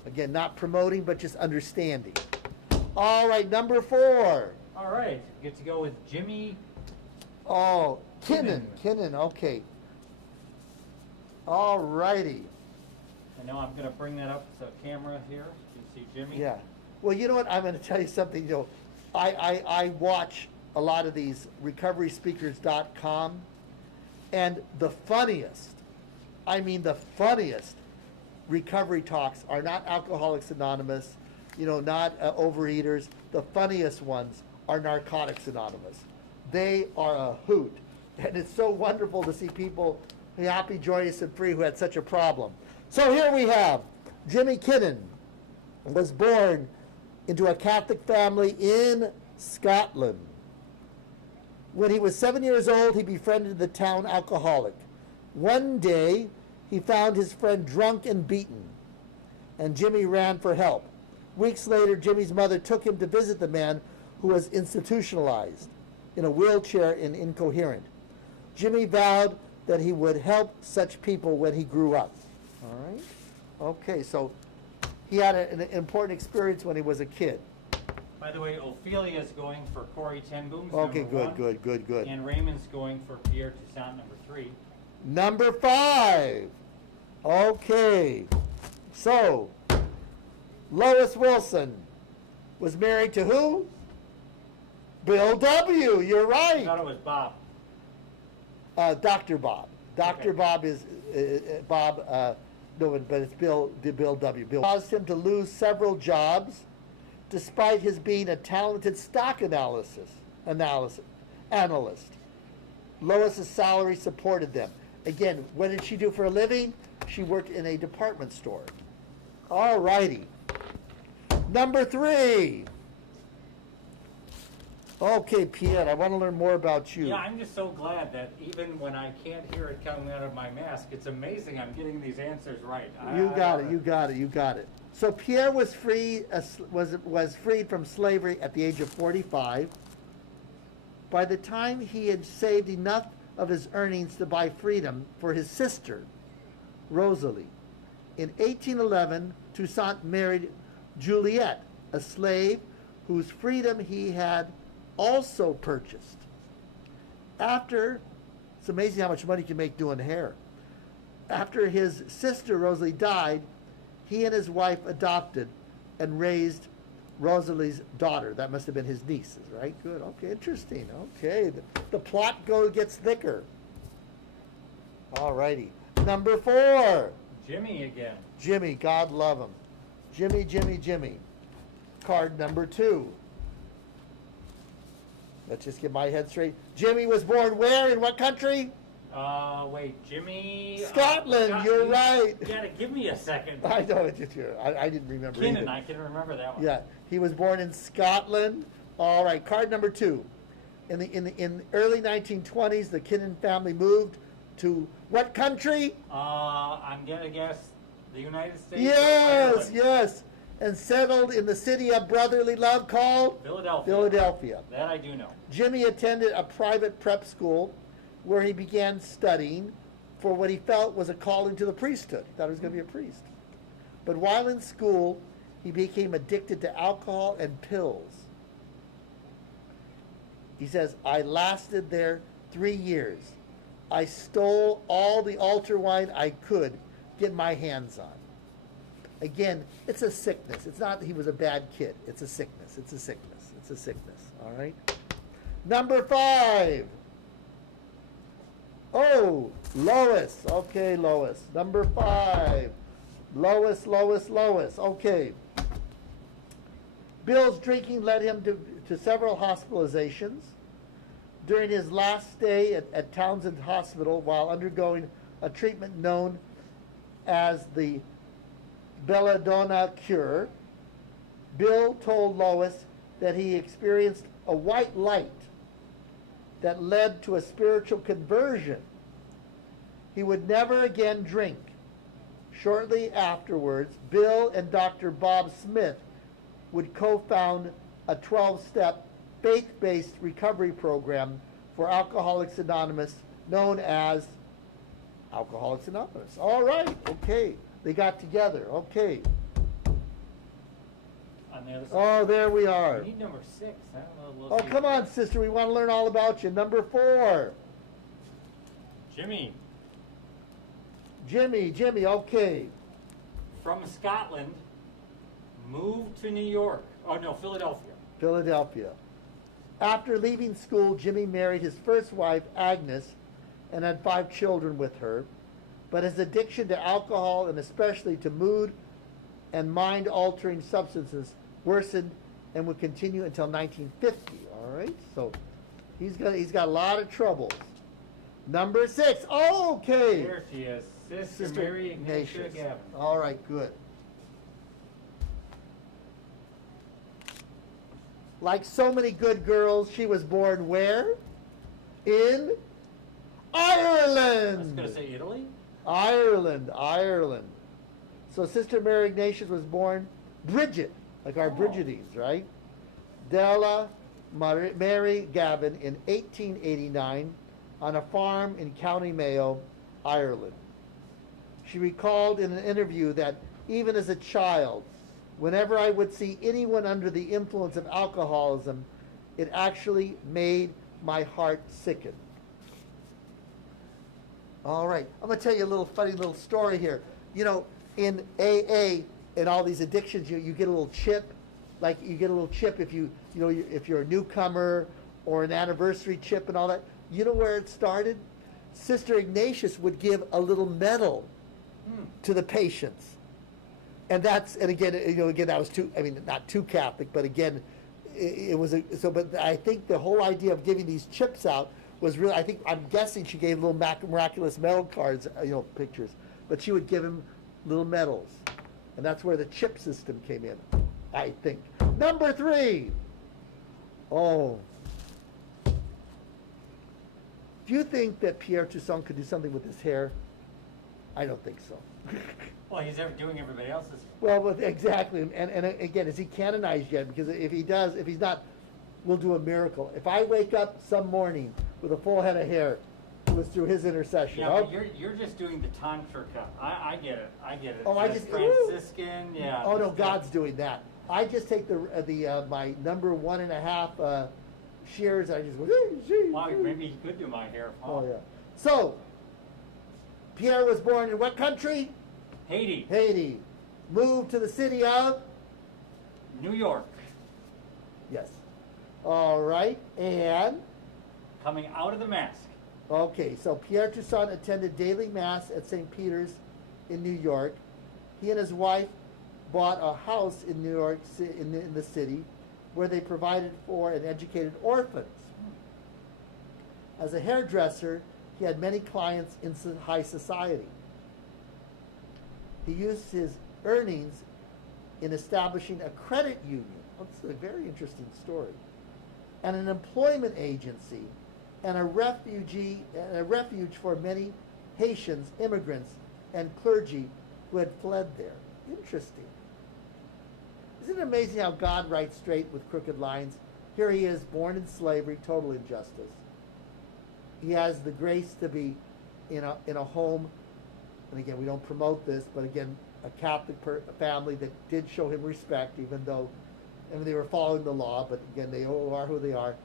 Again, not promoting, but just understanding. All right, number 4. All right, get to go with Jimmy. Oh, Kinnan, okay. All righty. I know I'm going to bring that up to the camera here. You see Jimmy? Yeah. Well, you know what? I'm going to tell you something. You know, I watch a lot of these recoveryspeakers.com, and the funniest, I mean the funniest recovery talks are not Alcoholics Anonymous, you know, not overeaters. The funniest ones are Narcotics Anonymous. They are a hoot. And it's so wonderful to see people happy, joyous, and free who had such a problem. So here we have Jimmy Kinnan was born into a Catholic family in Scotland. When he was 7 years old, he befriended the town alcoholic. One day, he found his friend drunk and beaten, and Jimmy ran for help. Weeks later, Jimmy's mother took him to visit the man who was institutionalized in a wheelchair and incoherent. Jimmy vowed that he would help such people when he grew up. All right? Okay, so he had an important experience when he was a kid. By the way, Ophelia's going for Corey Ten Booms, Okay, number good. 1. And Raymond's going for Pierre Toussaint, number 3. Number 5. Okay. So, Lois Wilson was married to who? Bill W. You're I right. thought it was Bob. Dr. Bob. Dr. Okay. Bob is Bob. No, but it's Bill W. Bill caused him to lose several jobs, despite his being a talented stock analyst. Lois's salary supported them. Again, what did she do for a living? She worked in a department store. All righty. Number 3. Okay, Pierre, I want to learn more about you. Yeah, I'm just so glad that even when I can't hear it coming out of my mask, it's amazing I'm getting these answers right. You got it. So Pierre was freed from slavery at the age of 45. By the time he had saved enough of his earnings to buy freedom for his sister, Rosalie. In 1811, Toussaint married Juliette, a slave whose freedom he had also purchased. It's amazing how much money you can make doing hair. After his sister Rosalie died, he and his wife adopted and raised Rosalie's daughter. That must have been his nieces, right? Good. Okay, interesting. Okay, the plot gets thicker. All righty. Number 4. Jimmy again. Jimmy, God love him. Jimmy. Card number 2. Let's just get my head straight. Jimmy was born where? In what country? Wait, Jimmy... Scotland, you're right. You gotta give me a second. I know, I didn't remember Kinnan, either. I can remember that one. Yeah, he was born in Scotland. All right, card number 2. In the early 1920s, the Kinnan family moved to what country? I'm gonna guess the United States. Yes, and settled in the city of brotherly love called Philadelphia. That I do know. Jimmy attended a private prep school where he began studying for what he felt was a calling to the priesthood. He thought he was going to be a priest. But while in school, he became addicted to alcohol and pills. He says, I lasted there 3 years. I stole all the altar wine I could get my hands on. Again, it's a sickness. It's not that he was a bad kid. It's a sickness. All right? Number 5. Oh, Lois. Okay, Lois. Number 5. Lois. Okay. Bill's drinking led him to several hospitalizations. During his last stay at Townsend Hospital, while undergoing a treatment known as the belladonna cure, Bill told Lois that he experienced a white light that led to a spiritual conversion. He would never again drink. Shortly afterwards, Bill and Dr. Bob Smith would co-found a 12-step faith-based recovery program for Alcoholics Anonymous known as Alcoholics Anonymous. All right, okay. They got together, okay. On the other side. Oh, there we are. We need number 6. I don't know. Oh, come on, sister. We want to learn all about you. Number 4. Jimmy. Jimmy, okay. From Scotland, moved to New York. Oh, no, Philadelphia. After leaving school, Jimmy married his first wife, Agnes, and had 5 children with her. But his addiction to alcohol, and especially to mood and mind-altering substances, worsened and would continue until 1950. All right, so He's got a lot of troubles. Number 6. Okay. Here she is, Sister Mary Ignatia Gavin. All right, good. Like so many good girls, she was born where? In Ireland. I was going to say Italy. Ireland. So Sister Mary Ignatius was born Bridget, like our Brigidines, right? Della Mary Gavin in 1889 on a farm in County Mayo, Ireland. She recalled in an interview that even as a child, whenever I would see anyone under the influence of alcoholism, it actually made my heart sicken. All right, I'm going to tell you a little funny little story here. You know, in AA and all these addictions, you get a little chip. Like you get a little chip if if you're a newcomer, or an anniversary chip and all that. You know where it started? Sister Ignatius would give a little medal to the patients. And again, that was not too Catholic, but again, it was but I think the whole idea of giving these chips out was really, I'm guessing she gave little miraculous medal cards, pictures, but she would give him little medals. And that's where the chip system came in, I think. Number 3. Oh. Do you think that Pierre Toussaint could do something with his hair? I don't think so. Well, he's doing everybody else's. Well, exactly. And again, is he canonized yet? Because if he's not, we'll do a miracle. If I wake up some morning with a full head of hair, it was through his intercession. Yeah, but you're just doing the tantrika. I get it. Oh, I just Franciscan. Yeah. Oh no, God's doing that. I just take my number 1.5 shears. I just go. Wow, maybe he could do my hair. Oh yeah. So Pierre was born in what country? Haiti. Moved to the city of New York. Yes. All right, and coming out of the mask. Okay, so Pierre Toussaint attended daily mass at St. Peter's in New York. He and his wife bought a house in New York in the city, where they provided for and educated orphans. As a hairdresser, he had many clients in high society. He used his earnings in establishing a credit union. That's a very interesting story. And an employment agency, and a refuge for many Haitians, immigrants, and clergy who had fled there. Interesting. Isn't it amazing how God writes straight with crooked lines? Here he is, born in slavery, total injustice. He has the grace to be in a home, and again, we don't promote this, but again, a Catholic family that did show him respect, even though they were following the law, but again, they are who they are.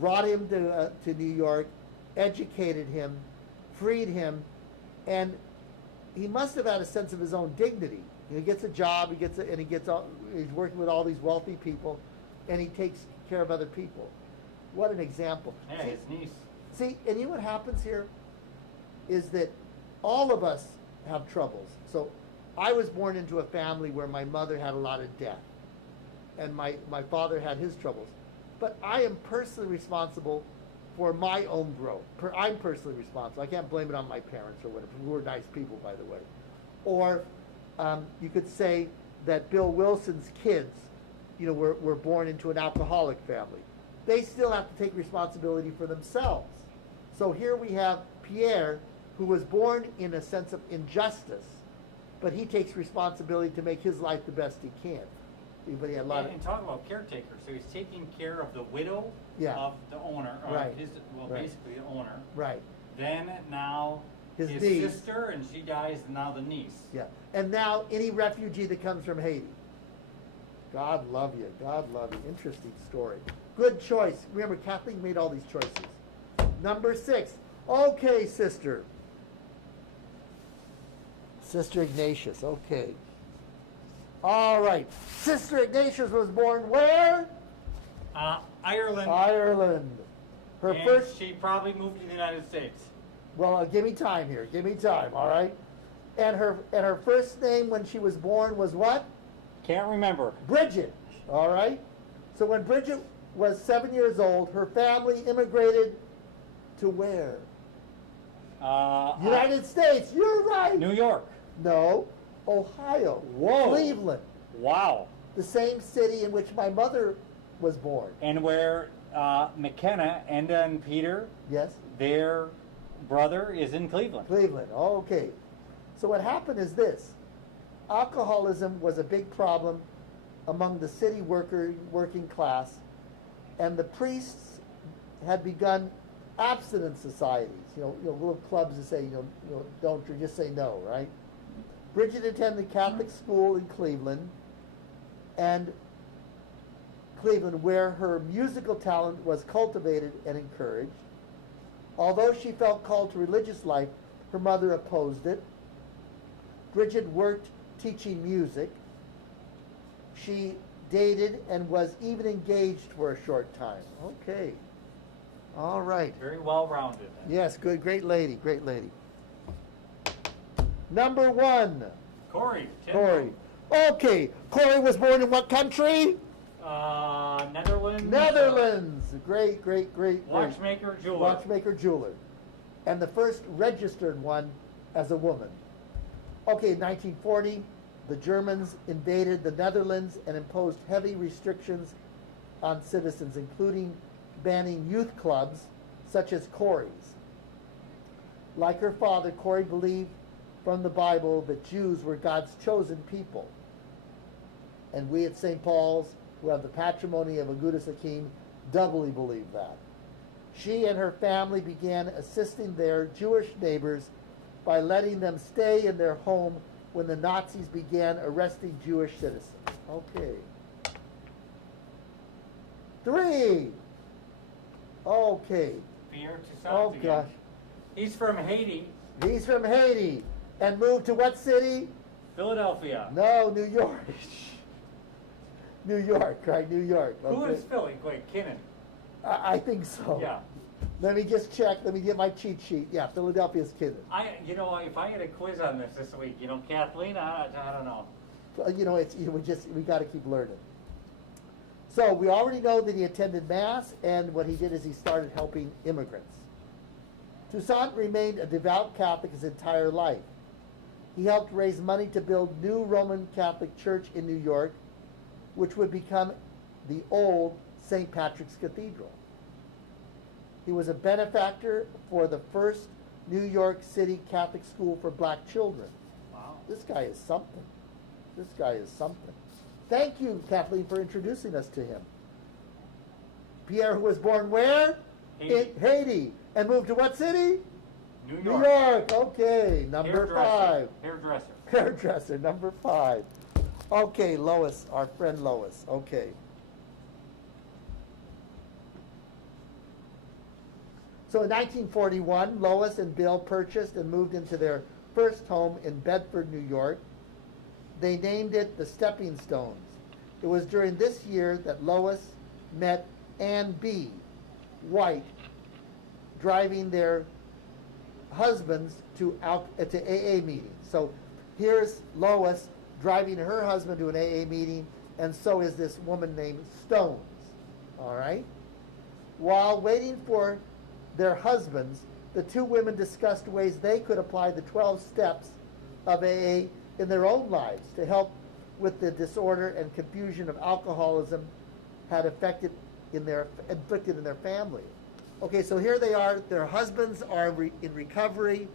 Brought him to New York, educated him, freed him, and he must have had a sense of his own dignity. He gets a job, he's working with all these wealthy people, and he takes care of other people. What an example. Yeah, his niece. See, and you know what happens here is that all of us have troubles. So I was born into a family where my mother had a lot of debt, and my father had his troubles. But I am personally responsible for my own growth. I'm personally responsible. I can't blame it on my parents or whatever, who were nice people, by the way. Or you could say that Bill Wilson's kids, were born into an alcoholic family. They still have to take responsibility for themselves. So here we have Pierre, who was born in a sense of injustice, but he takes responsibility to make his life the best he can. But he had a lot and talk about caretaker. So he's taking care of the widow of the owner, or right. Basically the owner. Right. Then now his niece. Sister, and she dies, and now the niece. Yeah. And now any refugee that comes from Haiti. God love you. God love you. Interesting story. Good choice. Remember, Kathleen made all these choices. Number 6. Okay, sister. Sister Ignatius. Okay. All right. Sister Ignatius was born where? Ireland. Ireland. She probably moved to the United States. Well, give me time here. Give me time. All right. And her first name when she was born was what? Can't remember. Bridget. All right. So when Bridget was 7 years old. Her family immigrated to where? United States. You're right. New York. No, Ohio. Whoa. Cleveland. Wow. The same city in which my mother was born. And where McKenna, Enda, and Peter, Yes? their brother, is in Cleveland. Cleveland. Okay. So what happened is this. Alcoholism was a big problem among the city working class, and the priests had begun abstinence societies, little clubs that say, don't drink, just say no, right? Bridget attended Catholic school in Cleveland, where her musical talent was cultivated and encouraged. Although she felt called to religious life, her mother opposed it. Bridget worked teaching music. She dated and was even engaged for a short time. Okay. All right. Very well rounded. Yes, good. Great lady. Great lady. Number 1. Corey. Corey. Okay. Corey was born in what country? Netherlands. Netherlands. Great. Watchmaker, jeweler. Watchmaker, jeweler. And the first registered one as a woman. Okay, in 1940, the Germans invaded the Netherlands and imposed heavy restrictions on citizens, including banning youth clubs such as Corey's. Like her father, Corey believed from the Bible that Jews were God's chosen people. And we at St. Paul's, who have the patrimony of Agudas Hakim, doubly believe that. She and her family began assisting their Jewish neighbors by letting them stay in their home when the Nazis began arresting Jewish citizens. Okay. 3. Okay. Pierre Toussaint. Oh, again. gosh. He's from Haiti. He's from Haiti and moved to what city? Philadelphia. No, New York. New York, right? New York. Who Okay. is Philly? Wait, Kinnan. I think so. Yeah. Let me just check. Let me get my cheat sheet. Yeah, Philadelphia's kidding. If I had a quiz on this week, Kathleen, I don't know. We got to keep learning. So we already know that he attended Mass, and what he did is he started helping immigrants. Toussaint remained a devout Catholic his entire life. He helped raise money to build new Roman Catholic Church in New York, which would become the old St. Patrick's Cathedral. He was a benefactor for the first New York City Catholic school for black children. Wow. This guy is something. This guy is something. Thank you, Kathleen, for introducing us to him. Pierre, who was born where? Haiti. In Haiti. And moved to what city? New New York. York. Okay, number Hairdresser. 5. Hairdresser. Hairdresser, number 5. Okay, Lois, our friend Lois. Okay. So in 1941, Lois and Bill purchased and moved into their first home in Bedford, New York. They named it the Stepping Stones. It was during this year that Lois met Ann B. White, driving their husbands to AA meetings. So here's Lois driving her husband to an AA meeting, and so is this woman named Stones. All right? While waiting for their husbands, the two women discussed ways they could apply the 12 steps of AA in their own lives to help with the disorder and confusion of alcoholism had inflicted in their family. Okay, so here they are. Their husbands are in recovery,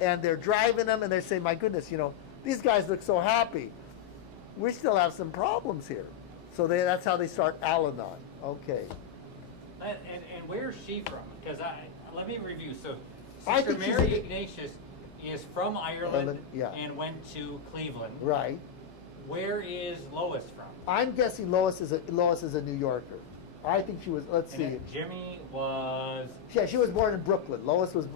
and they're driving them, and they're saying, my goodness, these guys look so happy. We still have some problems here. So that's how they start Al-Anon. Okay. And where's she from? Because let me review. So I Sister think she's Mary a- Ignatius is from Ireland Ireland, yeah. and went to Cleveland. Right. Where is Lois from? I'm guessing Lois is a New Yorker. I think she was, let's And see. then Jimmy was Yeah, she was born in Brooklyn. Lois was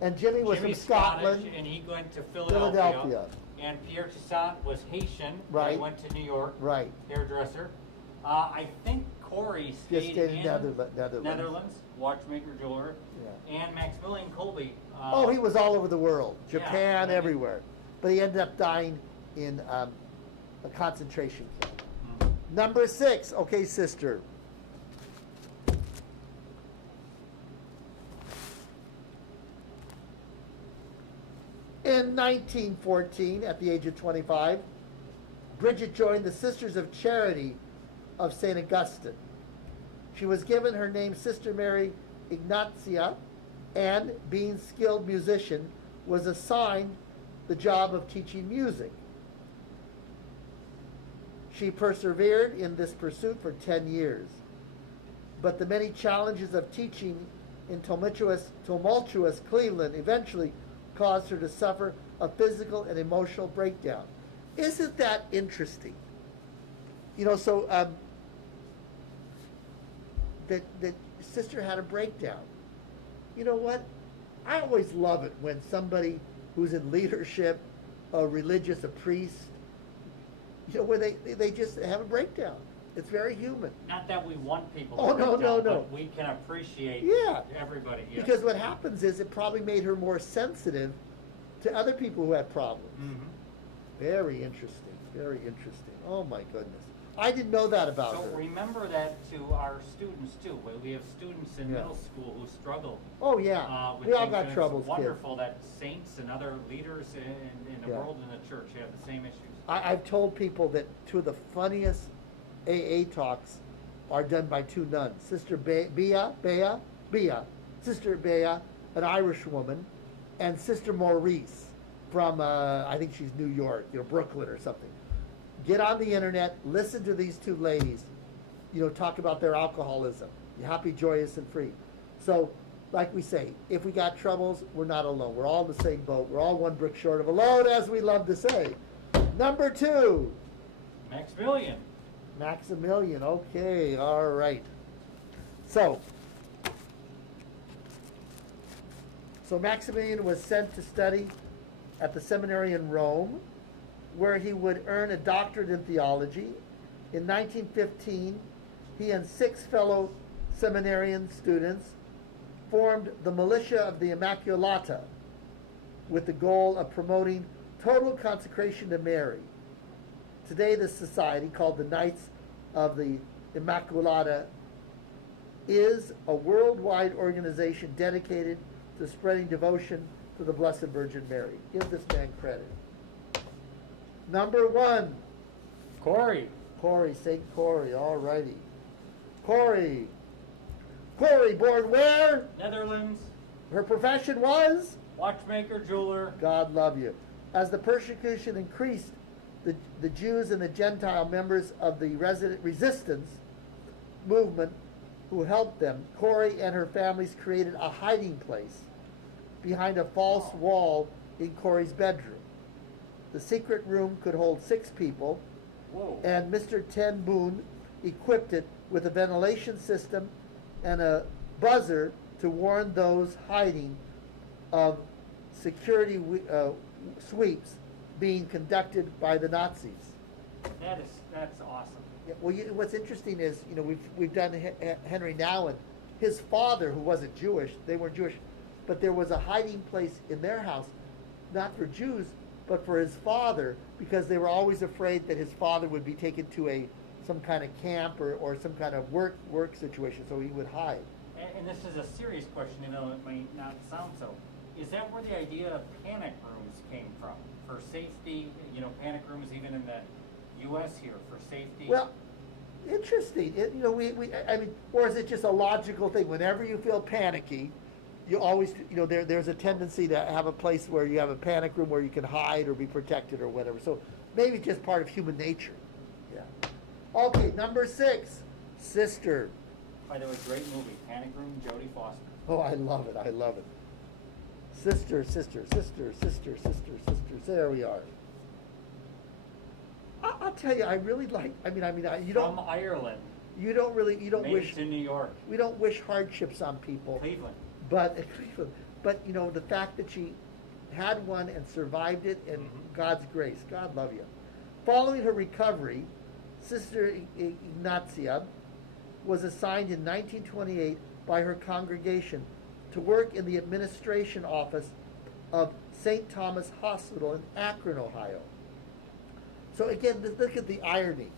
and Jimmy was Jimmy's from Scotland. Scottish, and he went to Philadelphia. And Pierre Toussaint was Haitian. Right. He went to New York. Right. Hairdresser. I think Corey Just stayed in in Netherlands. watchmaker, jeweler. Yeah. And Maximilian Kolbe. Oh, he was all over the world. Japan, Yeah. everywhere. But he ended up dying in a concentration camp. Mhm. Number 6. Okay, sister. In 1914, at the age of 25, Bridget joined the Sisters of Charity of St. Augustine. She was given her name Sister Mary Ignatia, and being skilled musician, was assigned the job of teaching music. She persevered in this pursuit for 10 years. But the many challenges of teaching in tumultuous Cleveland eventually caused her to suffer a physical and emotional breakdown. Isn't that interesting? That sister had a breakdown. You know what? I always love it when somebody who's in leadership, a religious, a priest, where they just have a breakdown. It's very human. Not that we want people to Oh, break no, down, no, no. but we can appreciate everybody. Yes. Because what happens is it probably made her more sensitive to other people who have problems. Mm-hmm. Very interesting. Very interesting. Oh my goodness. I didn't know that about So her. remember that to our students too. We have students in middle school who struggle. Oh yeah. With We all things, got and troubles, It's wonderful that saints and other leaders in the world and the church have the same issues. I've told people that two of the funniest AA talks are done by two nuns. Sister Bea, Sister Bea, an Irish woman, and Sister Maurice from, I think she's New York, Brooklyn or something. Get on the internet, listen to these two ladies, talk about their alcoholism. You're happy, joyous, and free. So, like we say, if we got troubles, we're not alone. We're all in the same boat. We're all one brick short of alone, as we love to say. Number 2. Maximilian. Maximilian, okay, all right. So Maximilian was sent to study at the seminary in Rome, where he would earn a doctorate in theology. In 1915, he and 6 fellow seminarian students formed the Militia of the Immaculata with the goal of promoting total consecration to Mary. Today, this society, called the Knights of the Immaculata, is a worldwide organization dedicated to spreading devotion to the Blessed Virgin Mary. Give this man credit. Number 1. Corey. St. Corey, all righty. Corey, born where? Netherlands. Her profession was? Watchmaker, jeweler. God love you. As the persecution increased, the Jews and the Gentile members of the resistance movement who helped them, Corey and her families created a hiding place behind a false wall in Corey's bedroom. The secret room could hold 6 people, and Mr. Ten Boon equipped it with a ventilation system and a buzzer to warn those hiding of security sweeps being conducted by the Nazis. That's awesome. Yeah, well, what's interesting is, we've done Henry Nouwen. His father, who wasn't Jewish, they weren't Jewish, but there was a hiding place in their house, not for Jews, but for his father, because they were always afraid that his father would be taken to some kind of camp or some kind of work situation, so he would hide. And this is a serious question, it might not sound so. Is that where the idea of panic rooms came from? For safety, panic rooms even in the U.S. here, for safety? Well, interesting. Or is it just a logical thing? Whenever you feel panicky, you always, there's a tendency to have a place where you have a panic room where you can hide or be protected or whatever. So maybe it's just part of human nature. Yeah. Okay, number 6, Sister. By the way, great movie, Panic Room, Jodie Foster. Oh, I love it. Sister. There we are. I'll tell you, I really like. You don't. From Ireland. You don't Made wish. it to New York. We don't wish hardships on people. Cleveland. But the fact that she had one and survived it, and God's grace, God love you. Following her recovery, Sister Ignatia was assigned in 1928 by her congregation to work in the administration office of St. Thomas Hospital in Akron, Ohio. So again, look at the irony.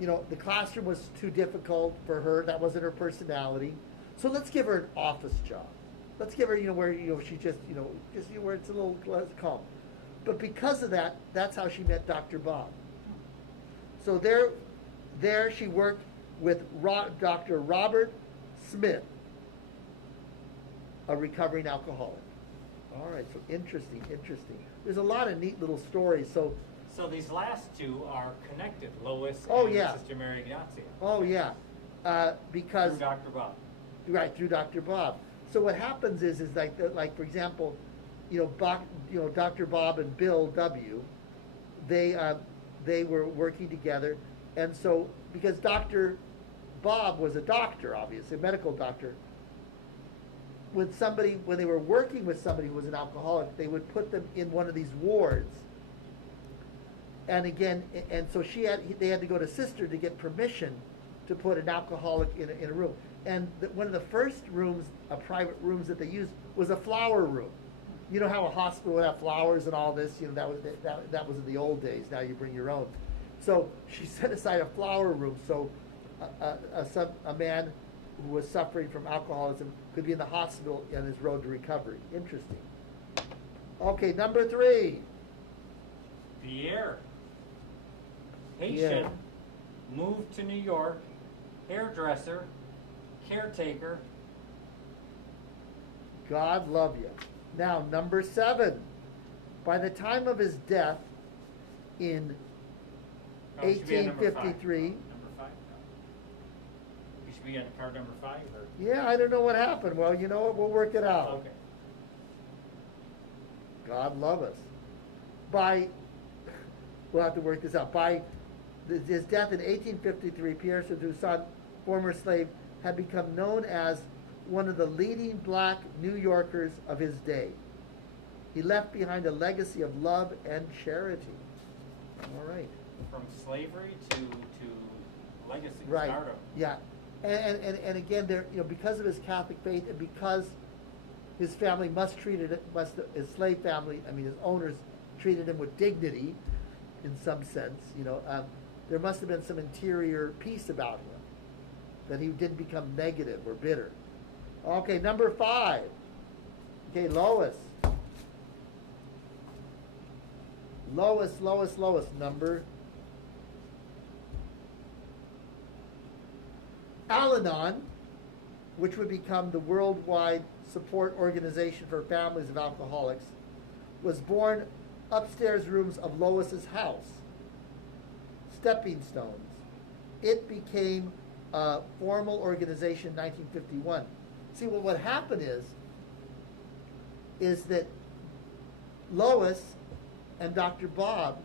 The classroom was too difficult for her. That wasn't her personality. So let's give her an office job. Let's give her, where she just where it's a little less calm. but because of that, that's how she met Dr. Bob. So there she worked with Dr. Robert Smith, a recovering alcoholic. All right, so interesting. There's a lot of neat little stories. So these last two are connected, Lois Oh, and yeah. Sister Mary Ignazia. oh yeah, because Through Dr. Bob. right through Dr. Bob. So what happens is like for example, Dr. Bob and Bill W. They were working together, and so because Dr. Bob was a doctor, obviously a medical doctor. When they were working with somebody who was an alcoholic, they would put them in one of these wards. And again, and so they had to go to Sister to get permission to put an alcoholic in a room. And one of the first rooms, private rooms that they used, was a flower room. You know how a hospital would have flowers and all this. That was in the old days. Now you bring your own. So she set aside a flower room so a man who was suffering from alcoholism could be in the hospital on his road to recovery. Interesting. Okay, number 3. Pierre. Haitian, moved to New York, hairdresser, caretaker. God love you. Now, number 7. By the time of his death in Oh, it should be on number 1853. Number 5? No. You should be on card number 5? Or? Yeah, I don't know what happened. Well, you know what? We'll work it out. Okay. God love us. We'll have to work this out. By his death in 1853, Pierre Sedousan, former slave, had become known as one of the leading black New Yorkers of his day. He left behind a legacy of love and charity. All right. From slavery to legacy, Right. stardom. Yeah. And again, there, because of his Catholic faith and because his family his slave family, his owners treated him with dignity, in some sense. There must have been some interior peace about him, that he didn't become negative or bitter. Okay, number 5. Okay, Lois. Number Al-Anon, which would become the worldwide support organization for families of alcoholics, was born upstairs rooms of Lois's house. Stepping stones. It became a formal organization in 1951. See, what would happen is that Lois and Dr. Bob,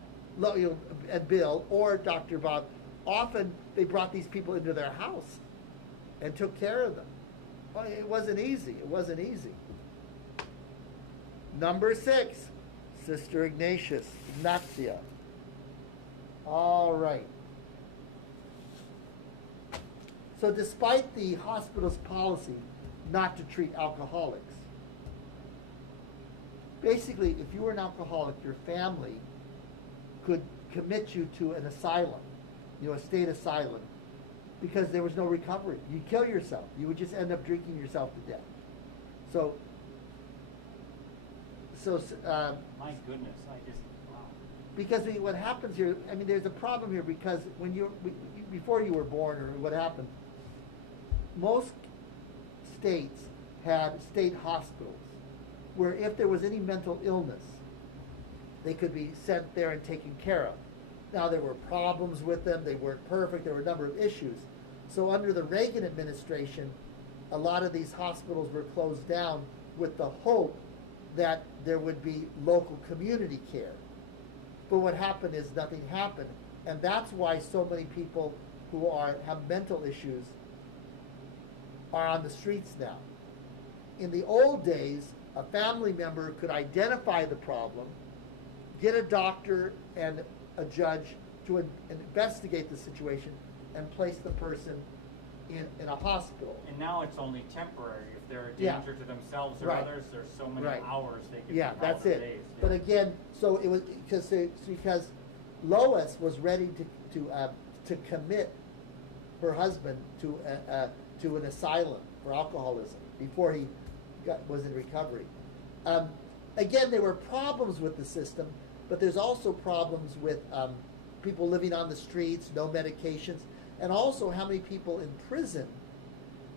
and Bill, or Dr. Bob, often they brought these people into their house and took care of them. Well, it wasn't easy. Number 6, Sister Ignazia. All right. So despite the hospital's policy not to treat alcoholics, basically, if you were an alcoholic, your family could commit you to an asylum, a state asylum, because there was no recovery. You'd kill yourself. You would just end up drinking yourself to death. So My goodness, wow. because what happens here, there's a problem here because before you were born or what happened, most states had state hospitals where if there was any mental illness, they could be sent there and taken care of. Now, there were problems with them. They weren't perfect. There were a number of issues. So under the Reagan administration, a lot of these hospitals were closed down with the hope that there would be local community care. But what happened is nothing happened. And that's why so many people who have mental issues are on the streets now. In the old days, a family member could identify the problem, get a doctor and a judge to investigate the situation, and place the person in a hospital. And now it's only temporary. If they're a Yeah. danger to themselves or Right. others, there's so many Right. hours they can Yeah, be out that's or it. days. But again, so it was because Lois was ready to commit her husband to an asylum for alcoholism before he was in recovery. Again, there were problems with the system but there's also problems with people living on the streets, no medications, and also how many people in prison,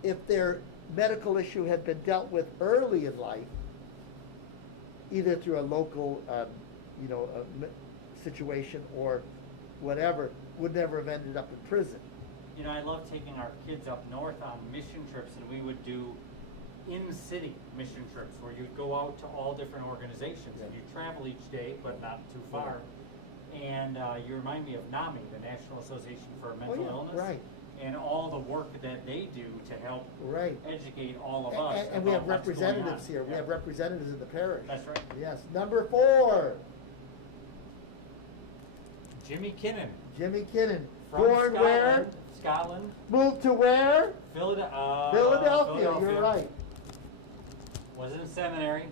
if their medical issue had been dealt with early in life, either through a local, situation or whatever, would never have ended up in prison. You know, I love taking our kids up north on mission trips, and we would do in-city mission trips where you'd go out to all different organizations and you travel each day, but not too far. And you remind me of NAMI, the National Association for Mental Illness, right? And all the work that they do to help educate all of us. And we have representatives here. We have representatives in the parish. That's right. Yes. Number 4. Jimmy Kinnan. Jimmy Kinnan. From Born Scotland, where? Scotland. Moved to where? Philadelphia. You're right. Was in seminary.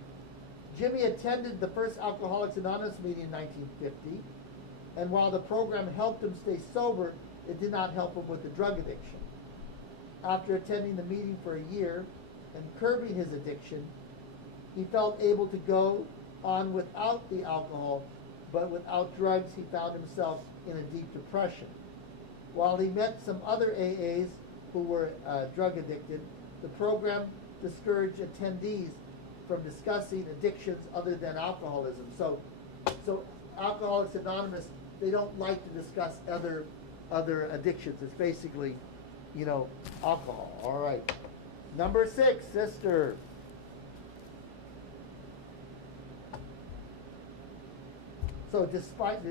Jimmy attended the first Alcoholics Anonymous meeting in 1950, and while the program helped him stay sober, it did not help him with the drug addiction. After attending the meeting for a year and curbing his addiction, he felt able to go on without the alcohol, but without drugs, he found himself in a deep depression. While he met some other AAs who were drug addicted, the program discouraged attendees from discussing addictions other than alcoholism. So Alcoholics Anonymous, they don't like to discuss other addictions. It's basically, alcohol. All right. Number 6, sister. So despite,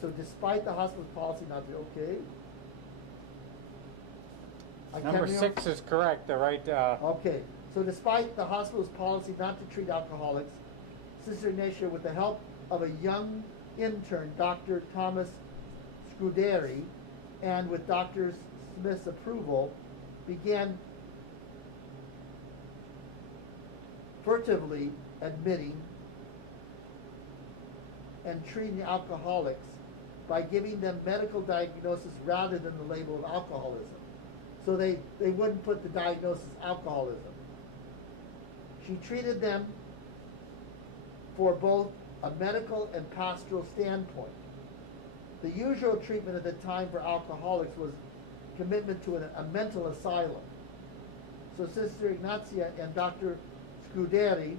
so despite the hospital's policy not to, Number 6 is correct, the right. Okay, so despite the hospital's policy not to treat alcoholics, Sister Ignatia, with the help of a young intern, Dr. Thomas Scuderi, and with Dr. Smith's approval, began furtively admitting and treating alcoholics by giving them medical diagnosis rather than the label of alcoholism. So they wouldn't put the diagnosis alcoholism. She treated them for both a medical and pastoral standpoint. The usual treatment at the time for alcoholics was commitment to a mental asylum. So Sister Ignatia and Dr. Scuderi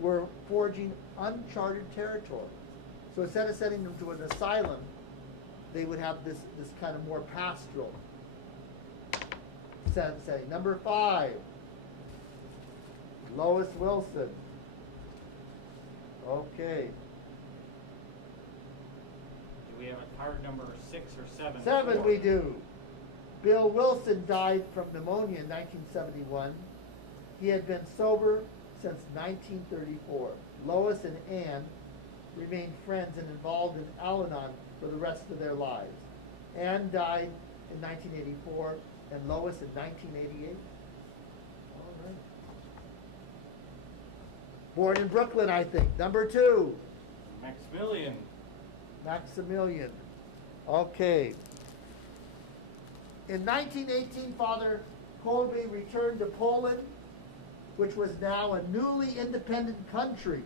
were forging uncharted territory. So instead of sending them to an asylum, they would have this kind of more pastoral setting. Number 5, Lois Wilson. Okay. Do we have a card number 6 or 7? 7 we do. Bill Wilson died from pneumonia in 1971. He had been sober since 1934. Lois and Ann remained friends and involved in Al-Anon for the rest of their lives. Ann died in 1984 and Lois in 1988. All right. Born in Brooklyn, I think. Number 2. Maximilian. Okay. In 1918, Father Kolbe returned to Poland, which was now a newly independent country.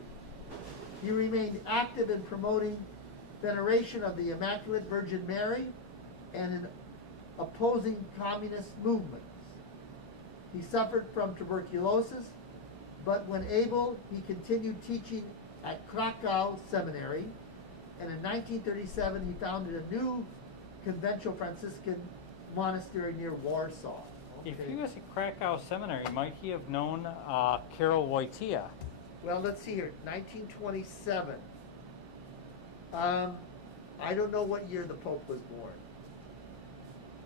He remained active in promoting veneration of the Immaculate Virgin Mary and in opposing communist movements. He suffered from tuberculosis, but when able, he continued teaching at Krakow Seminary, and in 1937 he founded a new conventual Franciscan monastery near Warsaw. Okay. If he was at Krakow Seminary, might he have known Karol Wojtyła? Well, let's see here, 1927. I don't know what year the Pope was born.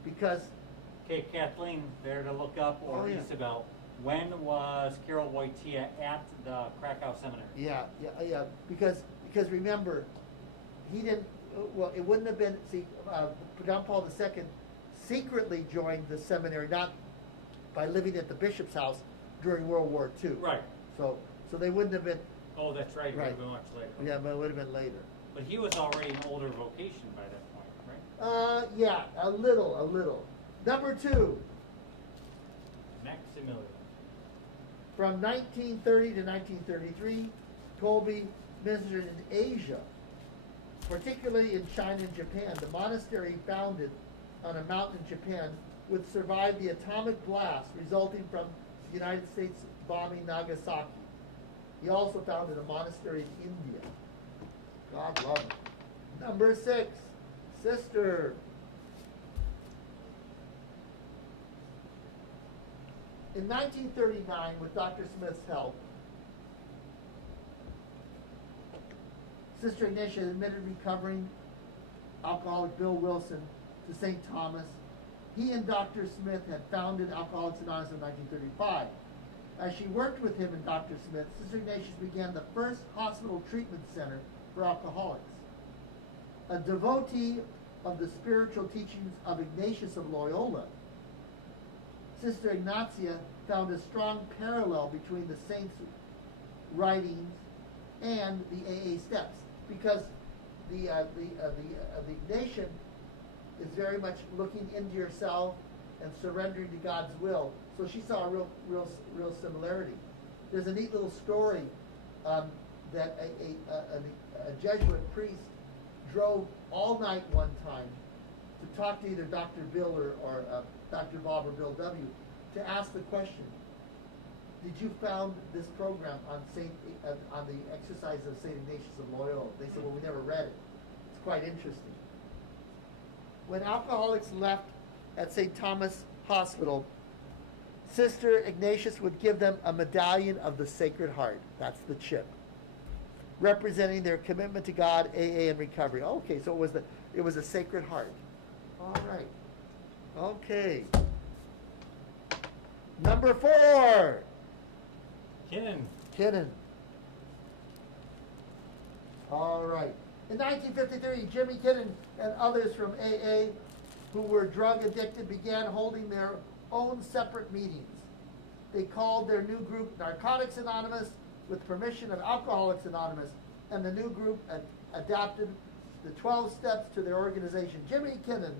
Because... Okay, Kathleen, there to look up, or Isabel. When was Karol Wojtyła at the Krakow Seminary? Yeah. Because remember, he didn't. Well, it wouldn't have been. See, John Paul II secretly joined the seminary, not by living at the bishop's house during World War II. Right. So they wouldn't have been. Oh, that's right. It would have been much later. Yeah, but it would have been later. But he was already an older vocation by that point, right? Yeah, a little. Number 2. Maximilian. From 1930 to 1933, Colby ministered in Asia, particularly in China and Japan. The monastery founded on a mountain in Japan would survive the atomic blast resulting from the United States bombing Nagasaki. He also founded a monastery in India. God love him. Number 6, sister. In 1939, with Dr. Smith's help, Sister Ignatia admitted recovering alcoholic Bill Wilson to St. Thomas. He and Dr. Smith had founded Alcoholics Anonymous in 1935. As she worked with him and Dr. Smith, Sister Ignatius began the first hospital treatment center for alcoholics. A devotee of the spiritual teachings of Ignatius of Loyola, Sister Ignatia found a strong parallel between the saints' writings and the AA steps, because the Ignatian is very much looking into yourself and surrendering to God's will. So she saw a real similarity. There's a neat little story that a Jesuit priest drove all night one time to talk to either Dr. Bill or Dr. Bob or Bill W. to ask the question, did you found this program on the exercise of St. Ignatius of Loyola? They said, well, we never read it. It's quite interesting. When alcoholics left at St. Thomas Hospital, Sister Ignatius would give them a medallion of the Sacred Heart. That's the chip, representing their commitment to God, AA, and recovery. Okay, so it was a Sacred Heart. All right. Okay. Number 4. Kinnan. All right. In 1953, Jimmy Kinnan and others from AA who were drug addicted began holding their own separate meetings. They called their new group Narcotics Anonymous with permission of Alcoholics Anonymous, and the new group adapted the 12 steps to their organization. Jimmy Kinnan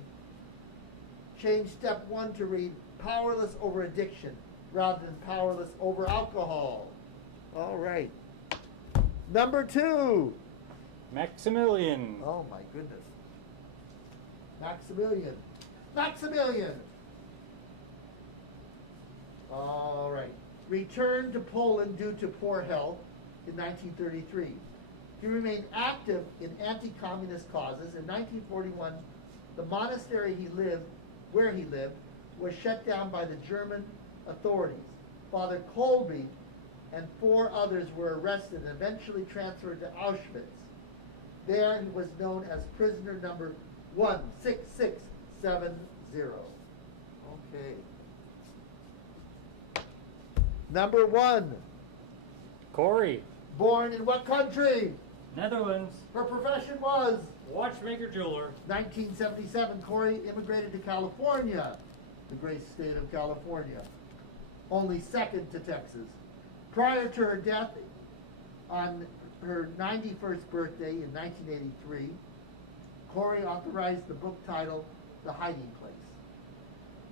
changed step 1 to read powerless over addiction rather than powerless over alcohol. All right. Number 2. Maximilian. Oh my goodness. Maximilian. All right. Returned to Poland due to poor health in 1933. He remained active in anti-communist causes. In 1941, the monastery where he lived, was shut down by the German authorities. Father Colby and 4 others were arrested and eventually transferred to Auschwitz. There he was known as prisoner number 16670. Okay. Number 1. Corey. Born in what country? Netherlands. Her profession was? Watchmaker jeweler. 1977, Corey immigrated to California, the great state of California, only second to Texas. Prior to her death on her 91st birthday in 1983, Corey authorized the book titled The Hiding Place.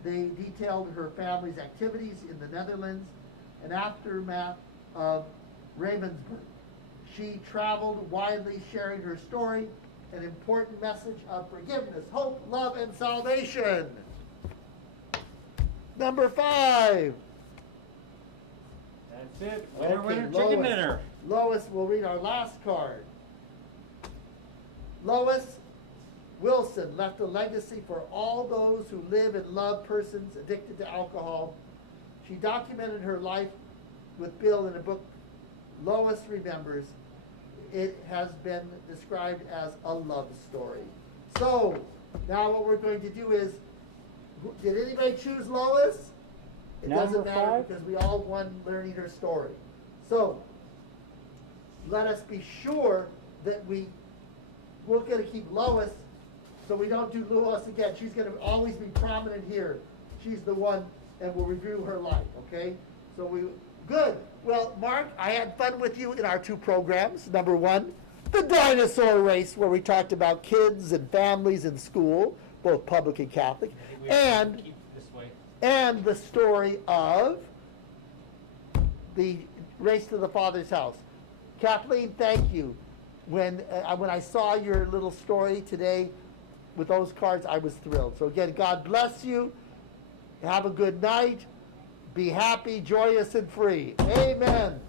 They detailed her family's activities in the Netherlands and aftermath of Ravensbrück. She traveled widely sharing her story, an important message of forgiveness, hope, love, and salvation. Number 5. That's it. Winner, Okay, winner, Lois. chicken dinner. Lois will read our last card. Lois Wilson left a legacy for all those who live and love persons addicted to alcohol. She documented her life with Bill in a book, Lois Remembers. It has been described as a love story. So, now what we're going to do is, did anybody choose Lois? It Number doesn't matter 5. because we all won learning her story. So, let us be sure that we're going to keep Lois so we don't do Lois again. She's going to always be prominent here. She's the one, and we'll review her life, okay? So good. Well, Mark, I had fun with you in our 2 programs. Number 1, the dinosaur race, where we talked about kids and families in school, both public and Catholic, We have to and keep this way. the story of the Race to the Father's House. Kathleen, thank you. When I saw your little story today with those cards, I was thrilled. So again, God bless you. Have a good night. Be happy, joyous, and free. Amen.